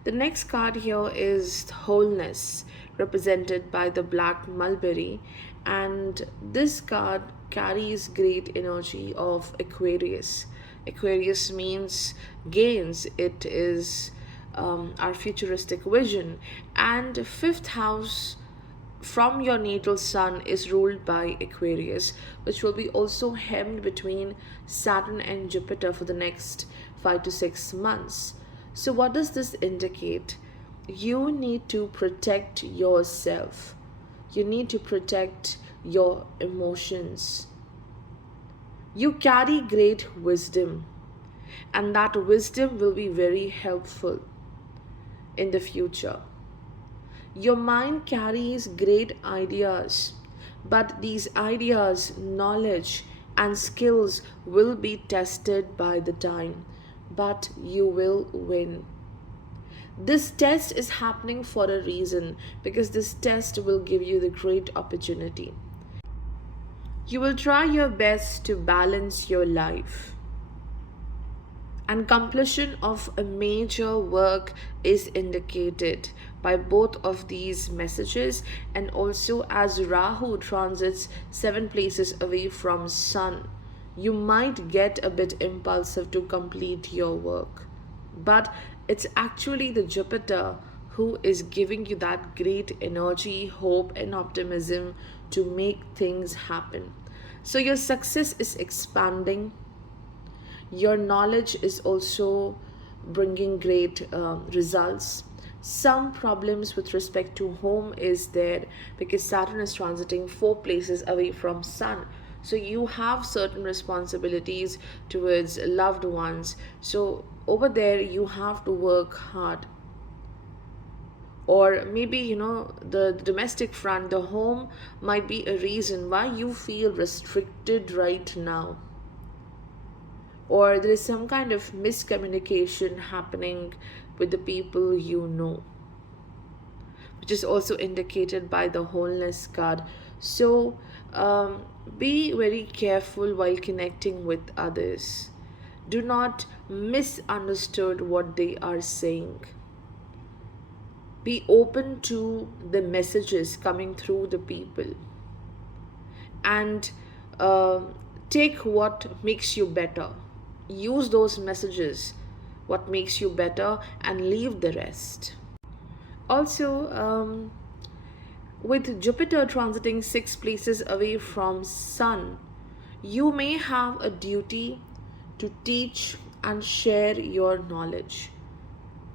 The next card here is wholeness, represented by the black mulberry, and this card carries great energy of Aquarius. Aquarius means gains, it is our futuristic vision, and fifth house from your natal sun is ruled by Aquarius, which will be also hemmed between Saturn and Jupiter for the next 5 to 6 months. So, what does this indicate? You need to protect yourself, you need to protect your emotions. You carry great wisdom, and that wisdom will be very helpful in the future. Your mind carries great ideas, but these ideas, knowledge, and skills will be tested by the time, but you will win. This test is happening for a reason, because this test will give you the great opportunity. You will try your best to balance your life, and completion of a major work is indicated by both of these messages. And also, as Rahu transits 7 places away from Sun, you might get a bit impulsive to complete your work, but it's actually the Jupiter who is giving you that great energy, hope, and optimism to make things happen. So your success is expanding, your knowledge is also bringing great results. Some problems with respect to home is there, because Saturn is transiting 4 places away from Sun. So you have certain responsibilities towards loved ones. So over there you have to work hard. Or maybe, the domestic front, the home might be a reason why you feel restricted right now. Or there is some kind of miscommunication happening with the people you know, which is also indicated by the wholeness card. So be very careful while connecting with others. Do not misunderstand what they are saying. Be open to the messages coming through the people, and take what makes you better. Use those messages, what makes you better, and leave the rest. Also, with Jupiter transiting 6 places away from Sun, you may have a duty to teach and share your knowledge.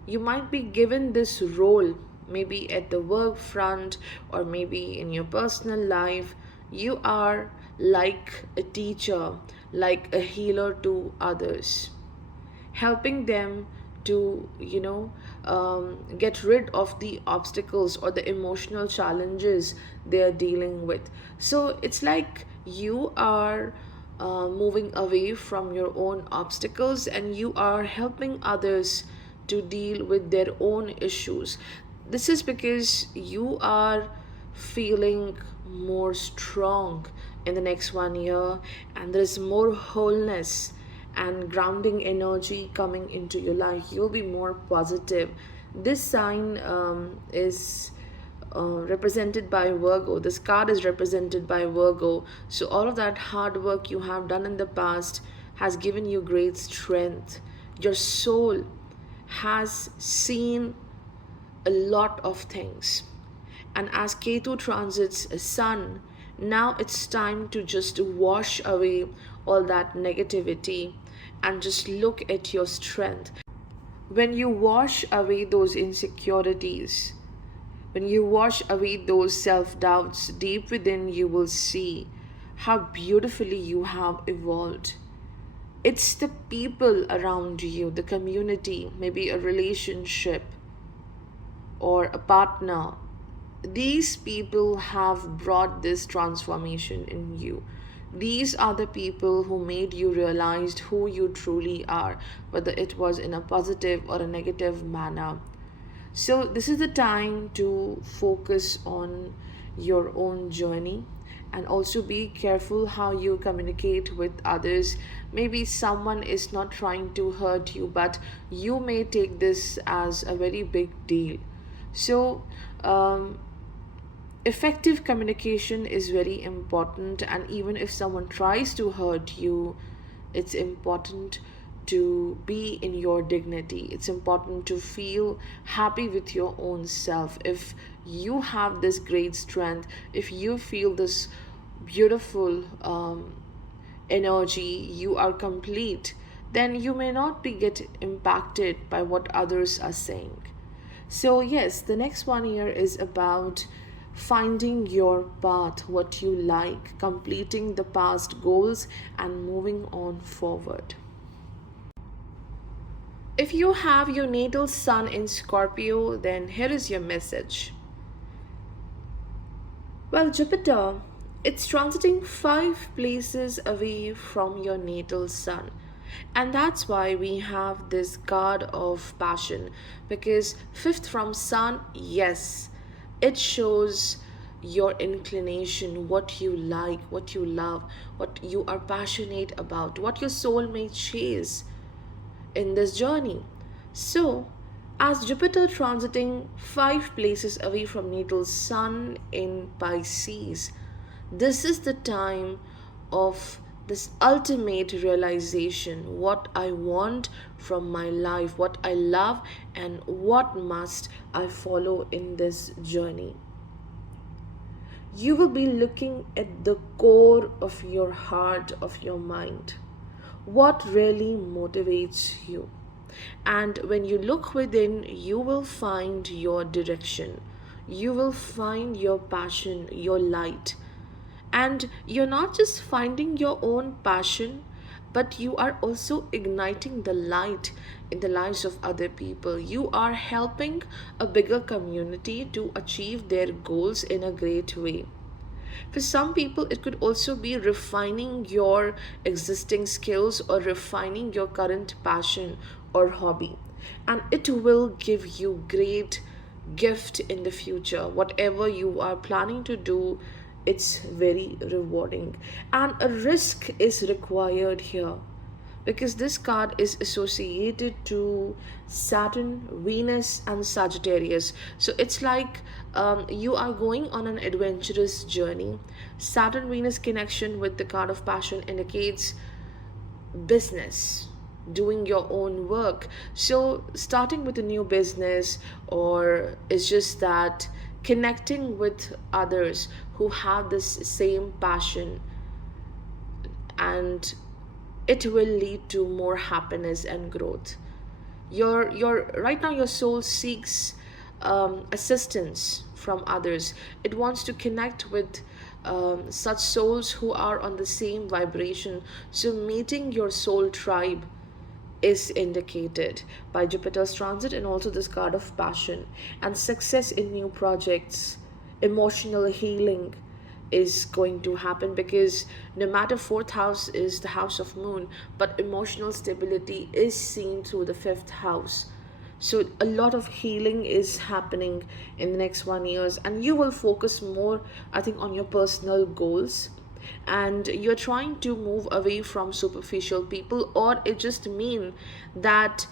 You might be given this role, maybe at the work front or maybe in your personal life. You are like a teacher, like a healer to others, helping them to get rid of the obstacles or the emotional challenges they are dealing with. So it's like you are moving away from your own obstacles, and you are helping others to deal with their own issues. This is because you are feeling more strong in the next 1 year, and there is more wholeness and grounding energy coming into your life. You'll be more positive. This sign is represented by Virgo. This card is represented by Virgo. So, all of that hard work you have done in the past has given you great strength. Your soul has seen a lot of things. And as Ketu transits a sun, now it's time to just wash away all that negativity and just look at your strength. When you wash away those insecurities, when you wash away those self doubts deep within, you will see how beautifully you have evolved. It's the people around you, the community, maybe a relationship or a partner. These people have brought this transformation in you. These are the people who made you realize who you truly are, whether it was in a positive or a negative manner. So, this is the time to focus on your own journey and also be careful how you communicate with others. Maybe someone is not trying to hurt you, but you may take this as a very big deal. So, effective communication is very important, and even if someone tries to hurt you, it's important to be in your dignity. It's important to feel happy with your own self. If you have this great strength, if you feel this beautiful energy, you are complete, then you may not be get impacted by what others are saying. So, yes, the next one here is about finding your path, what you like, completing the past goals, and moving on forward. If you have your natal sun in Scorpio, then here is your message. Well, Jupiter, it's transiting 5 places away from your natal sun. And that's why we have this card of passion. Because fifth from sun, yes, it shows your inclination, what you like, what you love, what you are passionate about, what your soul may chase in this journey. So, as Jupiter transiting 5 places away from natal sun in Pisces, this is the time of this ultimate realization, what I want from my life, what I love, and what must I follow in this journey. You will be looking at the core of your heart, of your mind. What really motivates you? And when you look within, you will find your direction. You will find your passion, your light. And you're not just finding your own passion, but you are also igniting the light in the lives of other people. You are helping a bigger community to achieve their goals in a great way. For some people, it could also be refining your existing skills or refining your current passion or hobby. And it will give you great gift in the future. Whatever you are planning to do, it's very rewarding. And a risk is required here because this card is associated to Saturn, Venus, and Sagittarius. So it's like you are going on an adventurous journey. Saturn Venus connection with the card of passion indicates business, doing your own work. So starting with a new business, or it's just that connecting with others who have this same passion, and it will lead to more happiness and growth. Your right now your soul seeks assistance from others. It wants to connect with such souls who are on the same vibration. So meeting your soul tribe is indicated by Jupiter's transit and also this card of passion. And success in new projects, emotional healing is going to happen, because no matter fourth house is the house of moon, but emotional stability is seen through the fifth house. So a lot of healing is happening in the next 1 years, and you will focus more, I think, on your personal goals, and you're trying to move away from superficial people, or it just mean that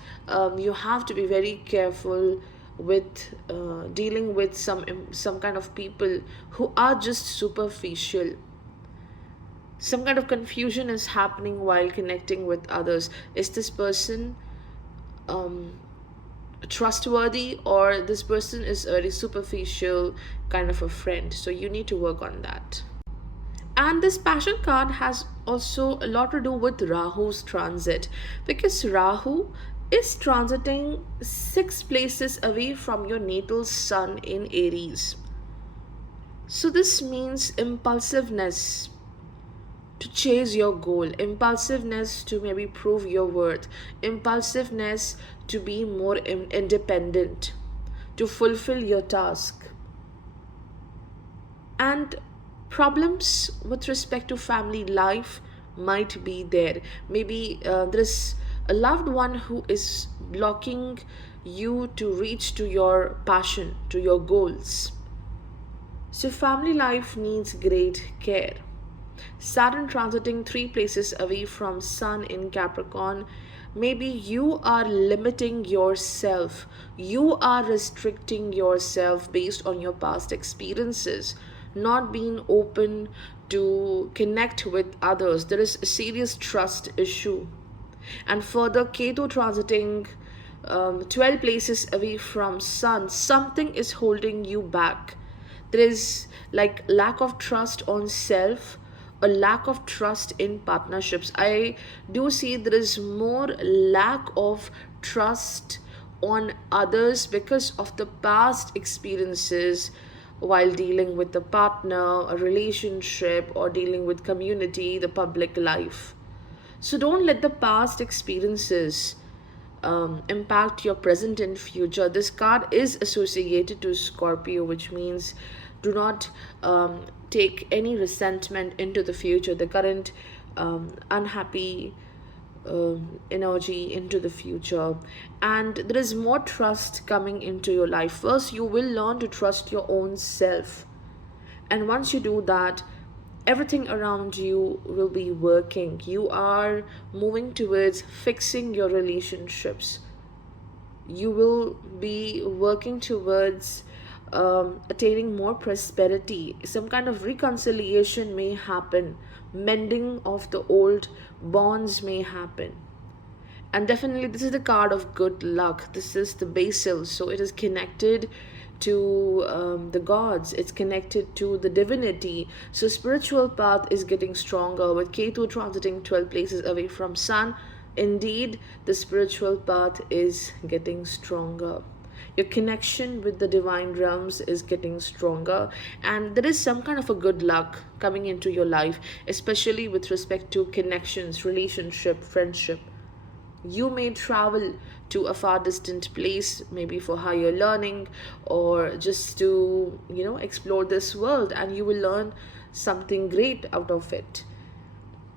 you have to be very careful with dealing with some kind of people who are just superficial. Some kind of confusion is happening while connecting with others. Is this person um, trustworthy, or this person is a very superficial kind of a friend? So you need to work on that. And this passion card has also a lot to do with Rahu's transit, because Rahu is transiting 6 places away from your natal sun in Aries. So this means impulsiveness to chase your goal, impulsiveness to maybe prove your worth, impulsiveness to be more independent, to fulfill your task. And problems with respect to family life might be there. Maybe there's a loved one who is blocking you to reach to your passion, to your goals. So family life needs great care. Saturn transiting 3 places away from Sun in Capricorn. Maybe you are limiting yourself. You are restricting yourself based on your past experiences, not being open to connect with others. There is a serious trust issue. And further, Ketu transiting 12 places away from Sun. Something is holding you back. There is like lack of trust on self, a lack of trust in partnerships. I do see there is more lack of trust on others because of the past experiences while dealing with a partner, a relationship, or dealing with community, the public life. So don't let the past experiences impact your present and future. This card is associated to Scorpio, which means do not take any resentment into the future, the current unhappy energy into the future. And there is more trust coming into your life. First, you will learn to trust your own self. And once you do that, everything around you will be working. You are moving towards fixing your relationships. You will be working towards attaining more prosperity. Some kind of reconciliation may happen. Mending of the old bonds may happen. And definitely, this is the card of good luck. This is the basil, so it is connected to the gods, it's connected to the divinity. So spiritual path is getting stronger with Ketu transiting 12 places away from Sun. Indeed, the spiritual path is getting stronger. Your connection with the divine realms is getting stronger, and there is some kind of a good luck coming into your life, especially with respect to connections, relationship, friendship. You may travel to a far distant place, maybe for higher learning or just to explore this world, and you will learn something great out of it.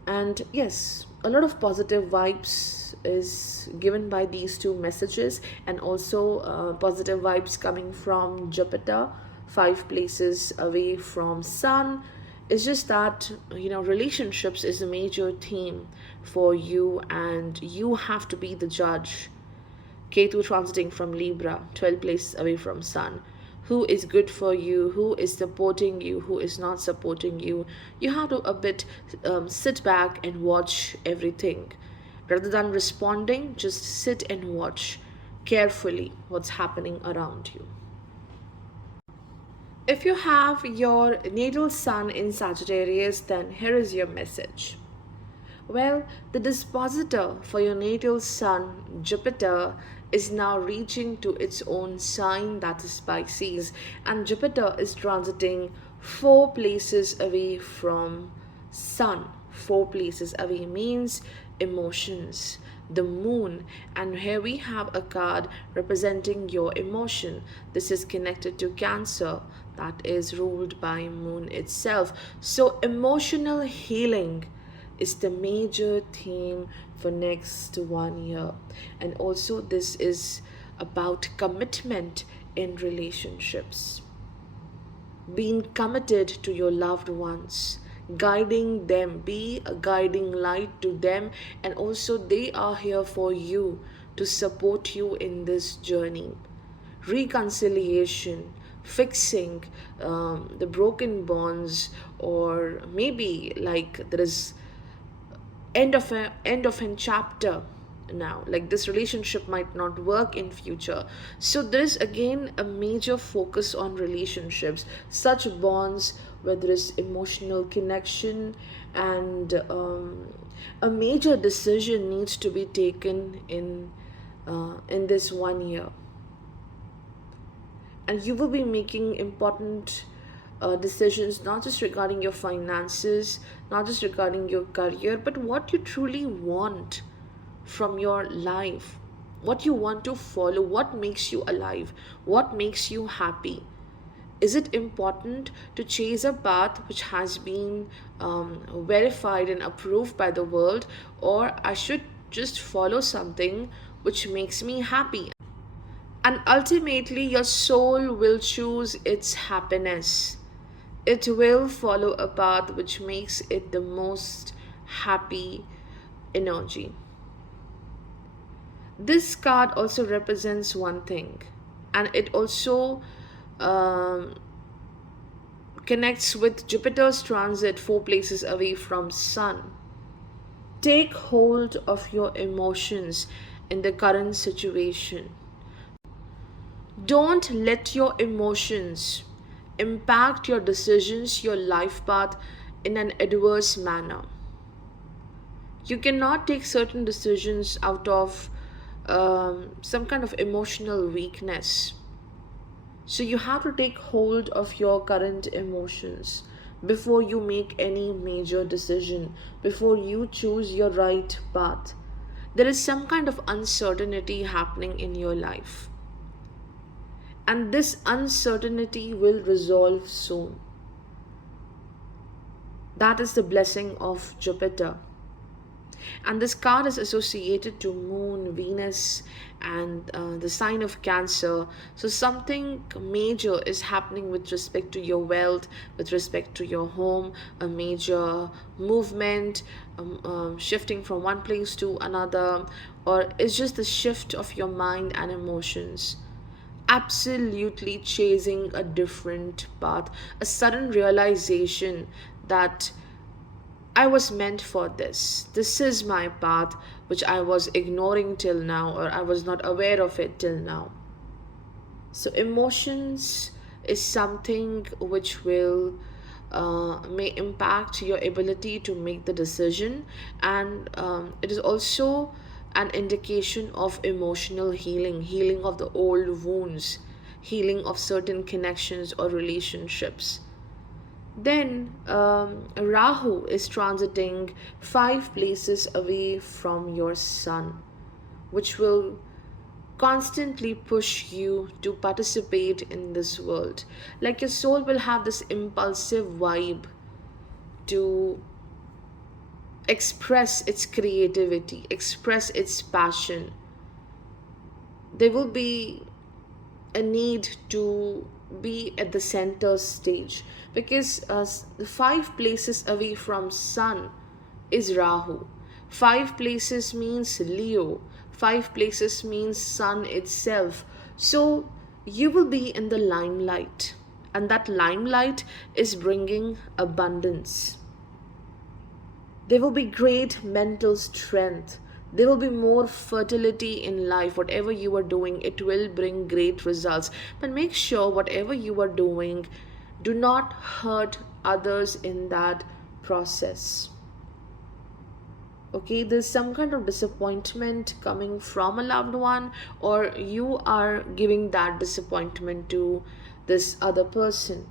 And yes, a lot of positive vibes is given by these two messages, and also positive vibes coming from Jupiter 5 places away from Sun. It's just that relationships is a major theme for you, and you have to be the judge. Ketu transiting from Libra 12 places away from Sun. Who is good for you, who is supporting you, who is not supporting you. You have to a bit sit back and watch everything rather than responding. Just sit and watch carefully what's happening around you. If you have your natal sun in Sagittarius, then here is your message. Well, the dispositor for your natal sun, Jupiter, is now reaching to its own sign, that is Pisces, and Jupiter is transiting 4 places away from Sun. 4 places away means emotions, the moon, and here we have a card representing your emotion. This is connected to Cancer, that is ruled by moon itself. So emotional healing is the major theme for next 1 year. And also this is about commitment in relationships, being committed to your loved ones, guiding them, be a guiding light to them, and also they are here for you to support you in this journey. reconciliation, fixing the broken bonds, or maybe like there is end of a chapter now, like this relationship might not work in future. So there is again a major focus on relationships, such bonds where there is emotional connection, and a major decision needs to be taken in this 1 year, and you will be making important decisions, not just regarding your finances, not just regarding your career, but what you truly want from your life, what you want to follow, what makes you alive, what makes you happy. Is it important to chase a path which has been verified and approved by the world, or I should just follow something which makes me happy? And ultimately, your soul will choose its happiness. It will follow a path which makes it the most happy energy. This card also represents one thing, and it also um, connects with Jupiter's transit 4 places away from Sun. Take hold of your emotions in the current situation. Don't let your emotions impact your decisions, your life path in an adverse manner. You cannot take certain decisions out of some kind of emotional weakness. So you have to take hold of your current emotions before you make any major decision, before you choose your right path. There is some kind of uncertainty happening in your life, and this uncertainty will resolve soon. That is the blessing of Jupiter. And this card is associated to Moon, Venus, and the sign of Cancer. So something major is happening with respect to your wealth, with respect to your home, a major movement, shifting from one place to another, or it's just the shift of your mind and emotions. Absolutely chasing a different path, a sudden realization that I was meant for this. This is my path, which I was ignoring till now, or I was not aware of it till now. So, emotions is something which will may impact your ability to make the decision, and it is also an indication of emotional healing, healing of the old wounds, healing of certain connections or relationships. Then Rahu is transiting 5 places away from your sun, which will constantly push you to participate in this world. Like your soul will have this impulsive vibe to express its creativity, express its passion. There will be a need to be at the center stage, because the 5 places away from sun is Rahu. 5 places means Leo. 5 places means sun itself. So you will be in the limelight, and that limelight is bringing abundance. There will be great mental strength. There will be more fertility in life. Whatever you are doing, it will bring great results. But make sure whatever you are doing, do not hurt others in that process. Okay, there's some kind of disappointment coming from a loved one, or you are giving that disappointment to this other person.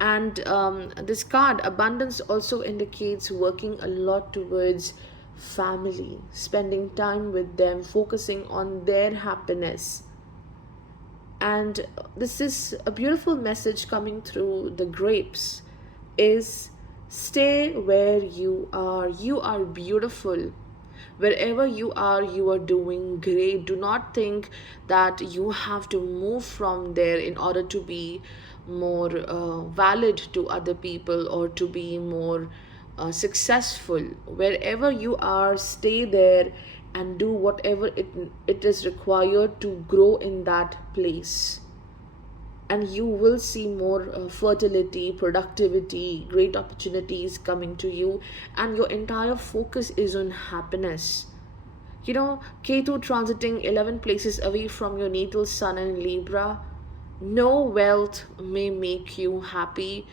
And this card abundance also indicates working a lot towards family, spending time with them, focusing on their happiness. And this is a beautiful message coming through the grapes, is stay where you are. You are beautiful. Wherever you are doing great. Do not think that you have to move from there in order to be more valid to other people, or to be more successful. Wherever you are, stay there and do whatever it is required to grow in that place. and you will see more fertility, productivity, great opportunities coming to you, and your entire focus is on happiness. Ketu transiting 11 places away from your natal sun in Libra. No wealth may make you happy.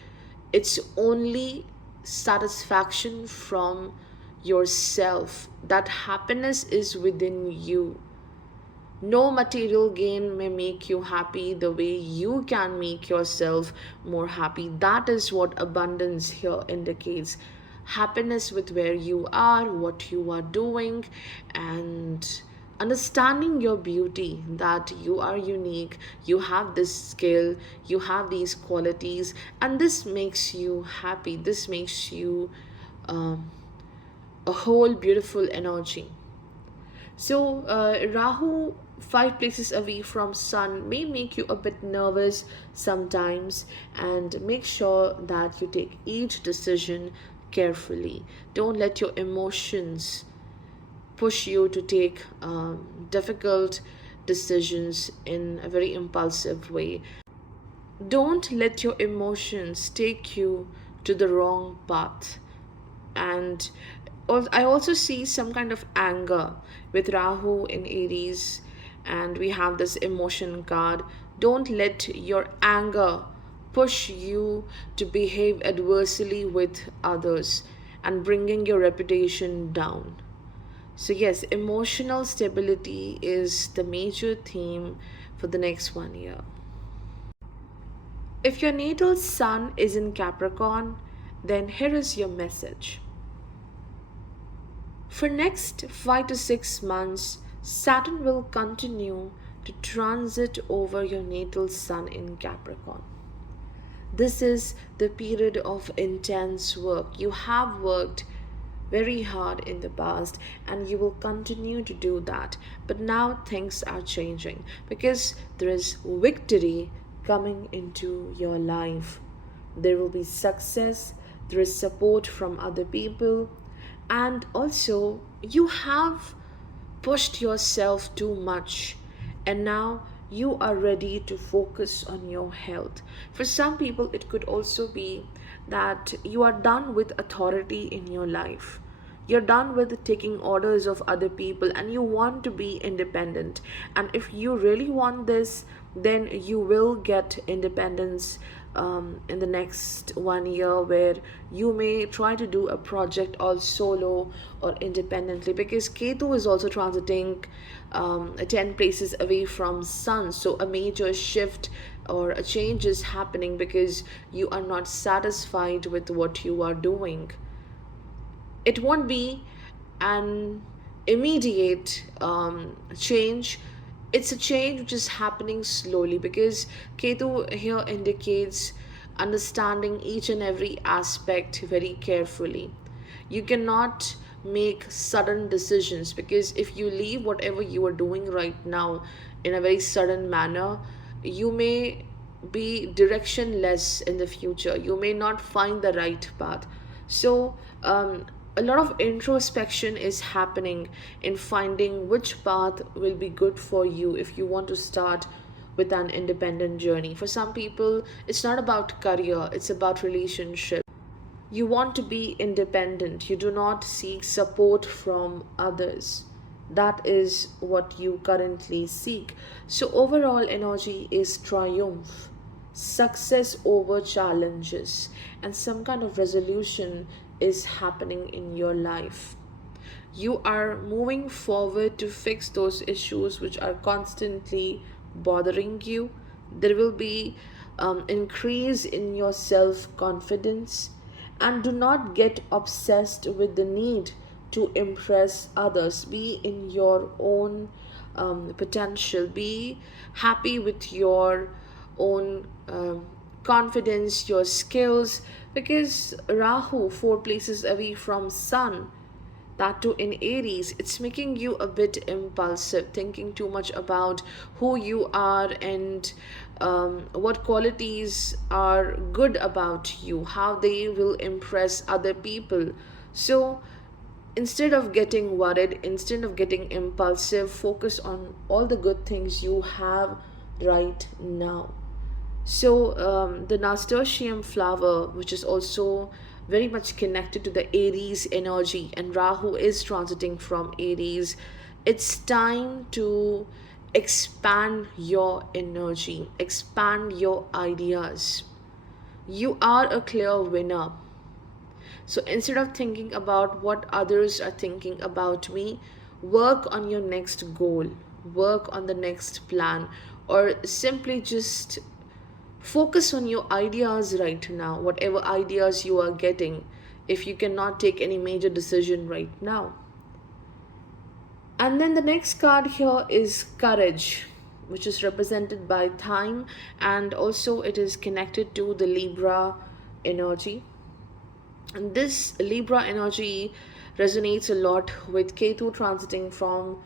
It's only satisfaction from yourself. That happiness is within you. No material gain may make you happy the way you can make yourself more happy. That is what abundance here indicates. Happiness with where you are, what you are doing, and understanding your beauty, that you are unique, you have this skill, you have these qualities, and this makes you happy. This makes you um, a whole beautiful energy. So, Rahu, 5 places away from Sun, may make you a bit nervous sometimes, and make sure that you take each decision carefully. Don't let your emotions push you to take difficult decisions in a very impulsive way. Don't let your emotions take you to the wrong path. And I also see some kind of anger with Rahu in Aries, and we have this emotion card. Don't let your anger push you to behave adversely with others and bringing your reputation down. So, yes, emotional stability is the major theme for the next 1 year. If your natal sun is in Capricorn, then here is your message. For next 5 to 6 months, Saturn will continue to transit over your natal sun in Capricorn. This is the period of intense work. You have worked very hard in the past, and you will continue to do that. But now things are changing because there is victory coming into your life. There will be success, there is support from other people, and also you have pushed yourself too much, and now you are ready to focus on your health. For some people, it could also be that you are done with authority in your life. You're done with taking orders of other people and you want to be independent. And if you really want this, then you will get independence in the next 1 year, where you may try to do a project all solo or independently, because Ketu is also transiting 10 places away from Sun. So a major shift or a change is happening because you are not satisfied with what you are doing. It won't be an immediate change. It's a change which is happening slowly, because Ketu here indicates understanding each and every aspect very carefully. You cannot make sudden decisions, because if you leave whatever you are doing right now in a very sudden manner, you may be directionless in the future. You may not find the right path. So, a lot of introspection is happening in finding which path will be good for you if you want to start with an independent journey. For some people, it's not about career, it's about relationship. You want to be independent, you do not seek support from others. That is what you currently seek. So, overall energy is triumph, success over challenges, and some kind of resolution is happening in your life. You are moving forward to fix those issues which are constantly bothering you. There will be increase in your self confidence, and do not get obsessed with the need to impress others. Be in your own potential. Be happy with your own confidence, your skills, because Rahu, 4 places away from Sun, that too in Aries, it's making you a bit impulsive, thinking too much about who you are and what qualities are good about you, how they will impress other people. So instead of getting worried, instead of getting impulsive, focus on all the good things you have right now. So, the nasturtium flower, which is also very much connected to the Aries energy, and Rahu is transiting from Aries, it's time to expand your energy, expand your ideas. You are a clear winner. So instead of thinking about what others are thinking about me, work on your next goal, work on the next plan, or simply just focus on your ideas right now, whatever ideas you are getting, if you cannot take any major decision right now. And then the next card here is courage, which is represented by time, and also it is connected to the Libra energy. And this Libra energy resonates a lot with Ketu transiting from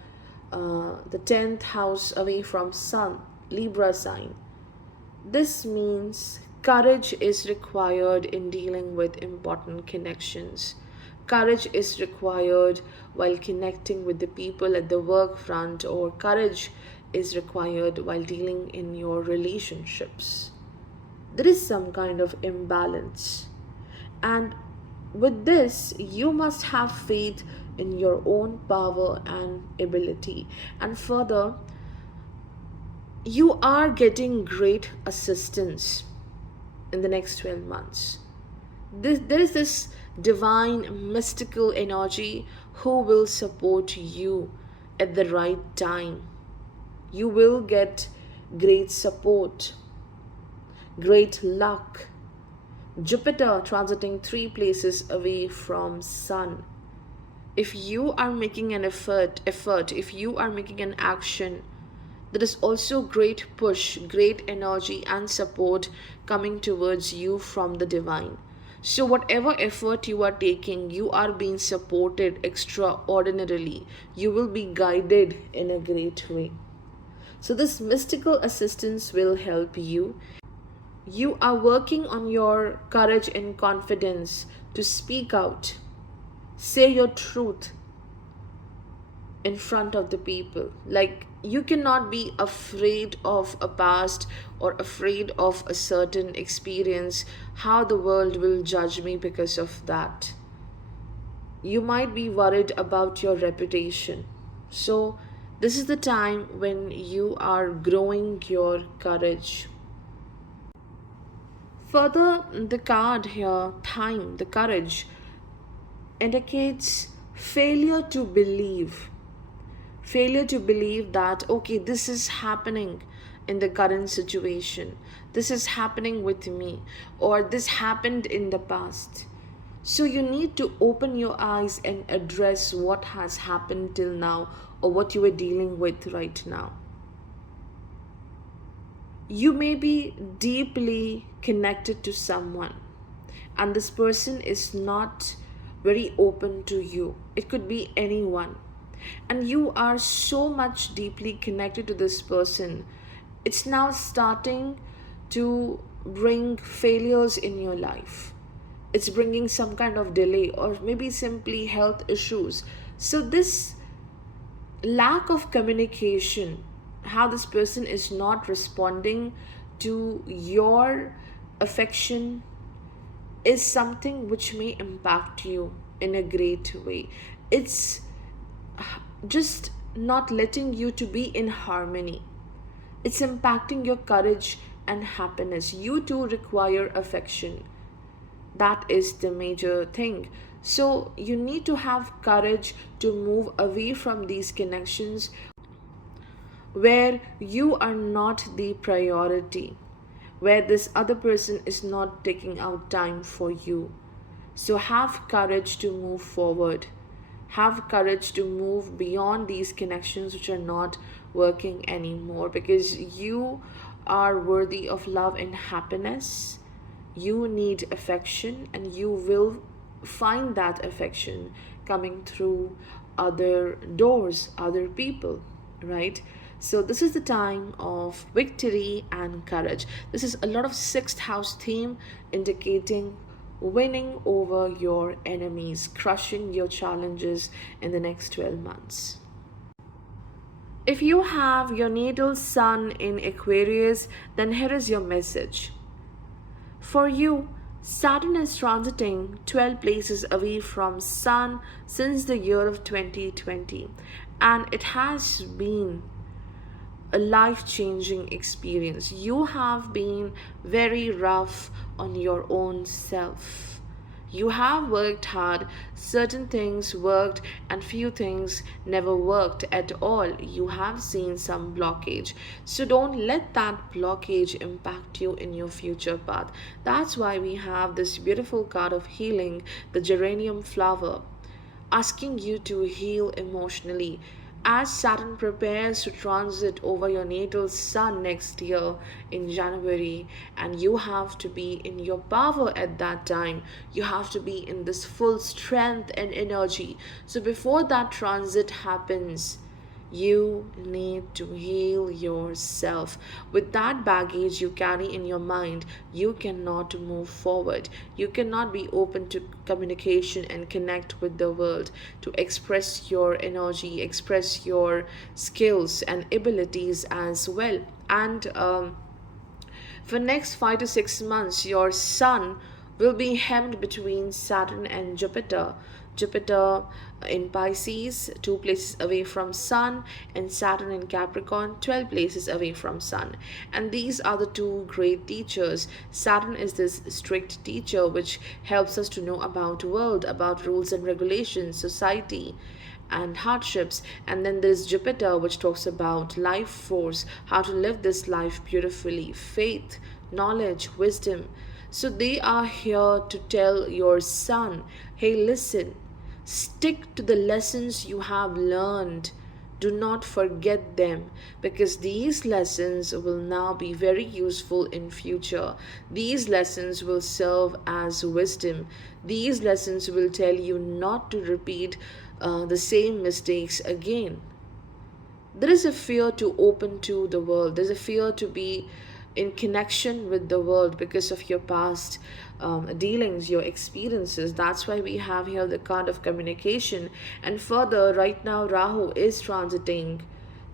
the 10th house away from Sun, Libra sign. This means courage is required in dealing with important connections. Courage is required while connecting with the people at the work front, or courage is required while dealing in your relationships. There is some kind of imbalance. And with this, you must have faith in your own power and ability. And further, you are getting great assistance in the next 12 months. There is this divine mystical energy who will support you at the right time. You will get great support, great luck. Jupiter transiting 3 places away from Sun. If you are making an effort, if you are making an action, there is also great push, great energy and support coming towards you from the divine. So whatever effort you are taking, you are being supported extraordinarily. You will be guided in a great way. So this mystical assistance will help you. You are working on your courage and confidence to speak out, say your truth in front of the people. Like, you cannot be afraid of a past or afraid of a certain experience, how the world will judge me because of that. You might be worried about your reputation. So this is the time when you are growing your courage. Further, the card here, time, the courage, indicates failure to believe. Failure to believe that, okay, this is happening in the current situation. This is happening with me, or this happened in the past. So you need to open your eyes and address what has happened till now, or what you are dealing with right now. You may be deeply connected to someone, and this person is not very open to you. It could be anyone, and you are so much deeply connected to this person. It's now starting to bring failures in your life. It's bringing some kind of delay, or maybe simply health issues. So this lack of communication, how this person is not responding to your affection, is something which may impact you in a great way. It's just not letting you to be in harmony. It's impacting your courage and happiness. You too require affection. That is the major thing. So you need to have courage to move away from these connections where you are not the priority, where this other person is not taking out time for you. So have courage to move forward. Have courage to move beyond these connections which are not working anymore, because you are worthy of love and happiness. You need affection, and you will find that affection coming through other doors, other people, right? So this is the time of victory and courage. This is a lot of sixth house theme, indicating winning over your enemies, crushing your challenges in the next 12 months. If you have your natal sun in Aquarius, then here is your message. For you, Saturn is transiting 12 places away from Sun since the year of 2020, and it has been a life changing experience. You have been very rough on your own self. You have worked hard, certain things worked, and few things never worked at all. You have seen some blockage. So don't let that blockage impact you in your future path. That's why we have this beautiful card of healing, the geranium flower, asking you to heal emotionally. As Saturn prepares to transit over your natal sun next year in January, and you have to be in your power at that time, you have to be in this full strength and energy. So, before that transit happens, you need to heal yourself. With that baggage you carry in your mind, you cannot move forward. You cannot be open to communication and connect with the world, to express your energy, express your skills and abilities as well. And for next 5 to 6 months, your sun will be hemmed between Saturn and Jupiter. Jupiter in Pisces, 2 places away from Sun, and Saturn in Capricorn, 12 places away from Sun. And these are the two great teachers. Saturn is this strict teacher which helps us to know about world, about rules and regulations, society, and hardships. And then there's Jupiter, which talks about life force, how to live this life beautifully, faith, knowledge, wisdom. So they are here to tell your son, hey, listen, stick to the lessons you have learned. Do not forget them, because these lessons will now be very useful in future. These lessons will serve as wisdom. These lessons will tell you not to repeat the same mistakes again. There is a fear to open to the world. There's a fear to be in connection with the world because of your past dealings, your experiences. That's why we have here the card of communication. And further, right now, Rahu is transiting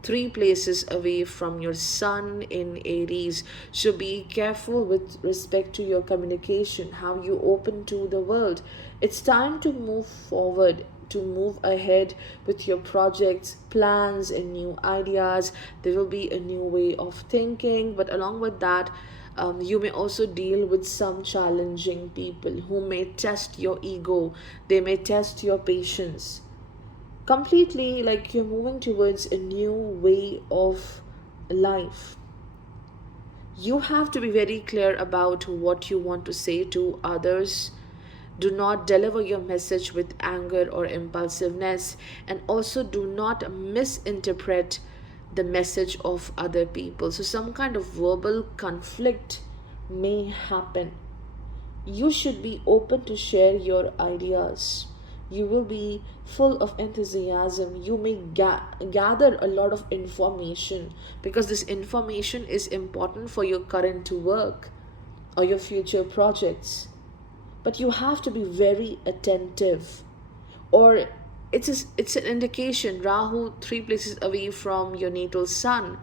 3 places away from your sun in Aries. So be careful with respect to your communication, how you open to the world. It's time to move forward, to move ahead with your projects, plans, and new ideas. There will be a new way of thinking, but along with that, you may also deal with some challenging people who may test your ego, they may test your patience. Completely like you're moving towards a new way of life. You have to be very clear about what you want to say to others. Do not deliver your message with anger or impulsiveness, and also do not misinterpret the message of other people. So, some kind of verbal conflict may happen. You should be open to share your ideas. You will be full of enthusiasm. You may gather a lot of information, because this information is important for your current work or your future projects. But you have to be very attentive, or it's an indication. Rahu 3 places away from your natal sun,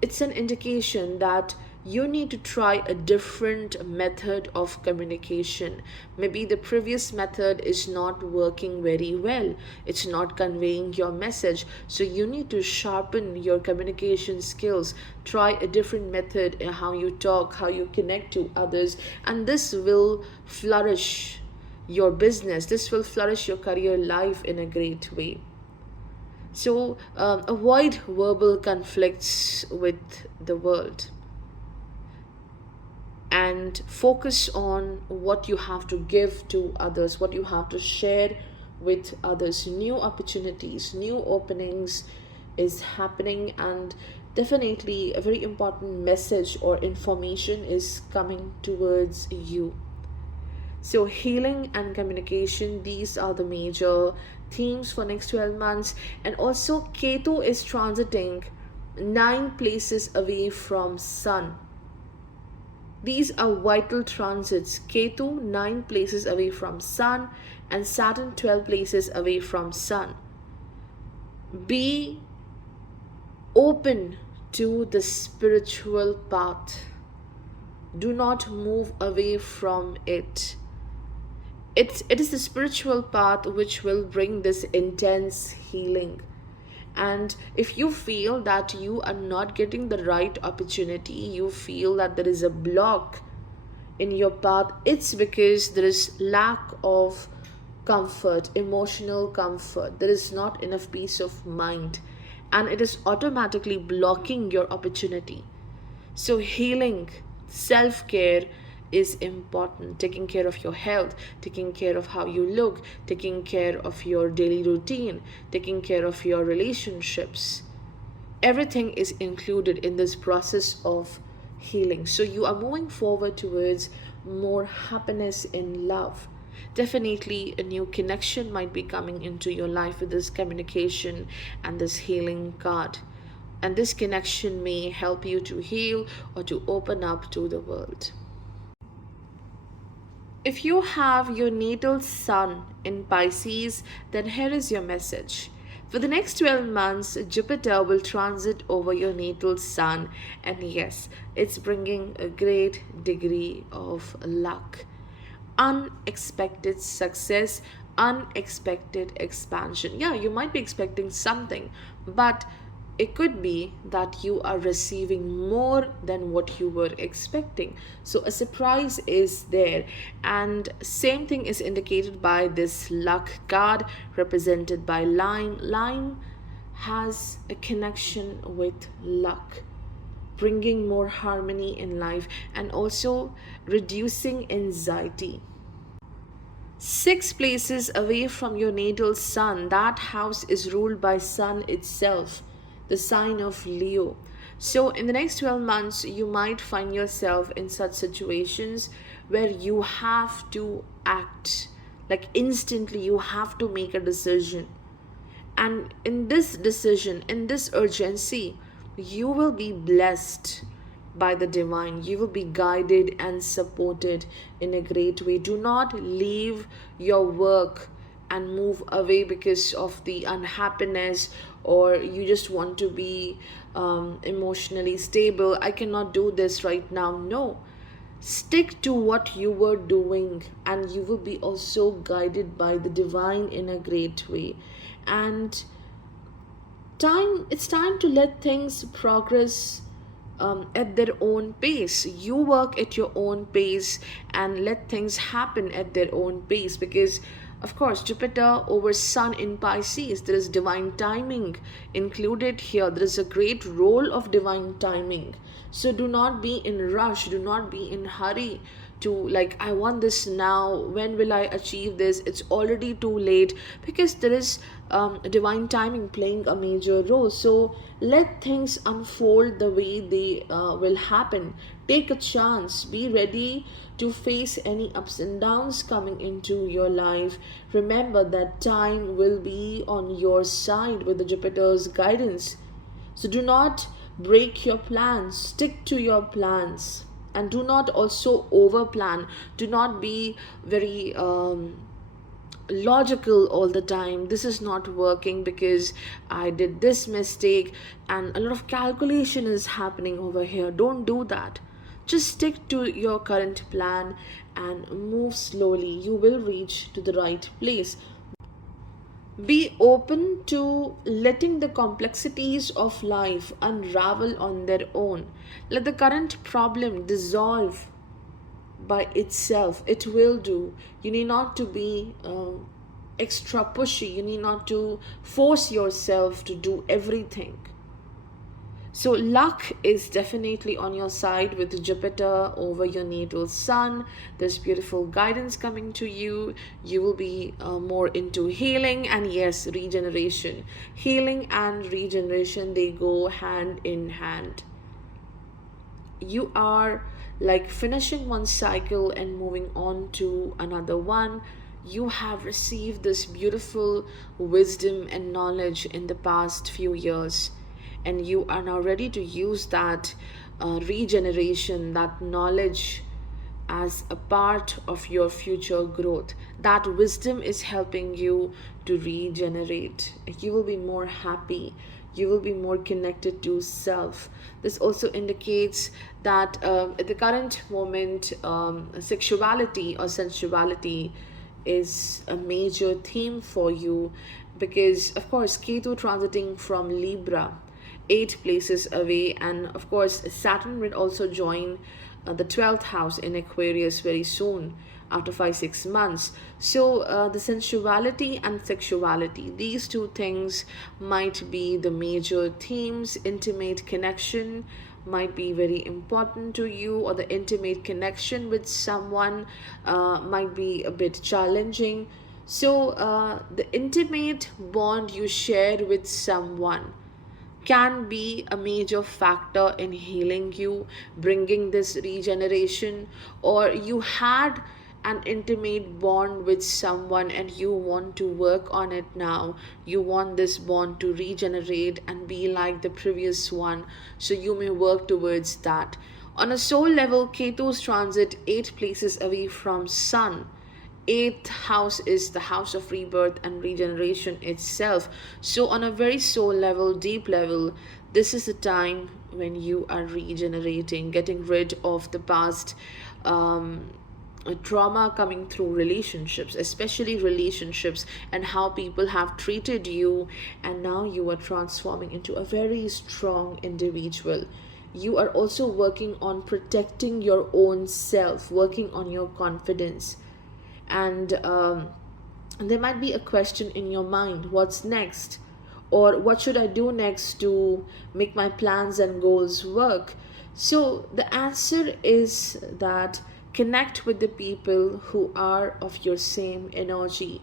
it's an indication that you need to try a different method of communication. Maybe the previous method is not working very well, it's not conveying your message. So you need to sharpen your communication skills, try a different method in how you talk, how you connect to others, and this will flourish your business, this will flourish your career life in a great way. So avoid verbal conflicts with the world, and focus on what you have to give to others, what you have to share with others. New opportunities, new openings is happening, and definitely a very important message or information is coming towards you. So healing and communication, these are the major themes for next 12 months. And also Ketu is transiting 9 places away from Sun. These are vital transits. Ketu 9 places away from Sun, and Saturn 12 places away from Sun. Be open to the spiritual path. Do not move away from it. It is the spiritual path which will bring this intense healing. And if you feel that you are not getting the right opportunity, you feel that there is a block in your path, it's because there is lack of comfort, emotional comfort. There is not enough peace of mind, and it is automatically blocking your opportunity. So healing, self-care is important. Taking care of your health, taking care of how you look, taking care of your daily routine, taking care of your relationships, everything is included in this process of healing. So you are moving forward towards more happiness in love. Definitely a new connection might be coming into your life with this communication and this healing card. And this connection may help you to heal or to open up to the world. If you have your natal sun in Pisces, then here is your message. For the next 12 months, Jupiter will transit over your natal sun, and yes, it's bringing a great degree of luck, unexpected success, unexpected expansion. Yeah, you might be expecting something, but it could be that you are receiving more than what you were expecting. So a surprise is there, and same thing is indicated by this luck card represented by lime has a connection with luck, bringing more harmony in life and also reducing anxiety. 6 places away from your natal sun, that house is ruled by sun itself, the sign of Leo. So in the next 12 months, you might find yourself in such situations where you have to act, like instantly you have to make a decision. And in this decision, in this urgency, you will be blessed by the divine. You will be guided and supported in a great way. Do not leave your work and move away because of the unhappiness, or you just want to be emotionally stable. I cannot do this right now. No. Stick to what you were doing, and you will be also guided by the divine in a great way. And it's time to let things progress at their own pace. You work at your own pace and let things happen at their own pace, because of course Jupiter over Sun in Pisces, there is divine timing included here. There is a great role of divine timing. So do not be in rush, do not be in hurry to like, I want this now, when will I achieve this? It's already too late, because there is divine timing playing a major role. So let things unfold the way they will happen. Take a chance, be ready to face any ups and downs coming into your life. Remember that time will be on your side with the Jupiter's guidance. So do not break your plans, stick to your plans, and do not also over plan. Do not be very logical all the time. This is not working because I did this mistake, and a lot of calculation is happening over here. Don't do that. Just stick to your current plan and move slowly. You will reach to the right place. Be open to letting the complexities of life unravel on their own. Let the current problem dissolve by itself. It will do. You need not to be extra pushy. You need not to force yourself to do everything. So luck is definitely on your side with Jupiter over your natal sun. There's beautiful guidance coming to you. You will be more into healing and yes, regeneration. Healing and regeneration, they go hand in hand. You are like finishing one cycle and moving on to another one. You have received this beautiful wisdom and knowledge in the past few years, and you are now ready to use that regeneration, that knowledge as a part of your future growth. That wisdom is helping you to regenerate. You will be more happy. You will be more connected to self. This also indicates that at the current moment, sexuality or sensuality is a major theme for you, because of course Ketu transiting from Libra 8 places away, and of course Saturn will also join the 12th house in Aquarius very soon, after 5 6 months. So the sensuality and sexuality, these two things might be the major themes. Intimate connection might be very important to you, or the intimate connection with someone might be a bit challenging. So the intimate bond you share with someone can be a major factor in healing you, bringing this regeneration. Or you had an intimate bond with someone and you want to work on it now. You want this bond to regenerate and be like the previous one, so you may work towards that. On a soul level, Ketu's transit 8 places away from Sun. Eighth house is the house of rebirth and regeneration itself. So on a very soul level, deep level, this is the time when you are regenerating, getting rid of the past trauma coming through relationships, especially relationships, and how people have treated you, and now you are transforming into a very strong individual. You are also working on protecting your own self, working on your confidence. And there might be a question in your mind: what's next, or what should I do next to make my plans and goals work? So the answer is that connect with the people who are of your same energy,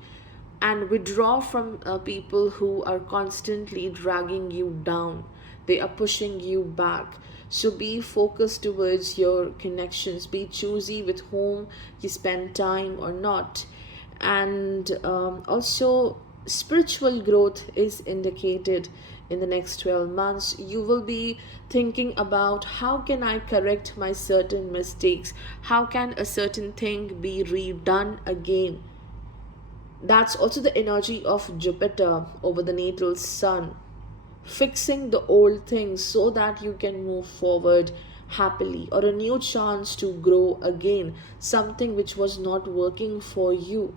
and withdraw from people who are constantly dragging you down. They are pushing you back. So be focused towards your connections. Be choosy with whom you spend time or not. And also, spiritual growth is indicated in the next 12 months. You will be thinking about, how can I correct my certain mistakes? How can a certain thing be redone again? That's also the energy of Jupiter over the natal sun, fixing the old things so that you can move forward happily, or a new chance to grow again, something which was not working for you.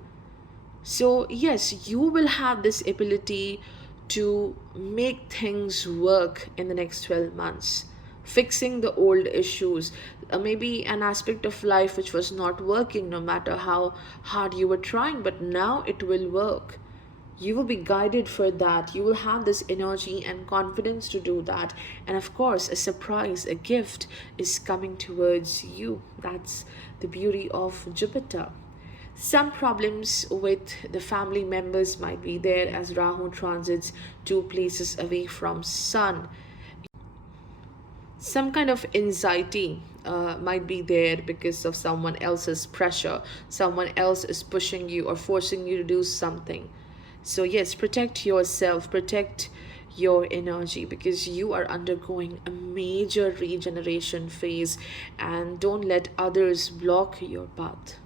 So yes, you will have this ability to make things work in the next 12 months, fixing the old issues, maybe an aspect of life which was not working, no matter how hard you were trying, but now it will work. You will be guided for that. You will have this energy and confidence to do that. And of course, a surprise, a gift is coming towards you. That's the beauty of Jupiter. Some problems with the family members might be there, as Rahu transits 2 places away from Sun. Some kind of anxiety might be there because of someone else's pressure. Someone else is pushing you or forcing you to do something. So yes, protect yourself, protect your energy, because you are undergoing a major regeneration phase, and don't let others block your path.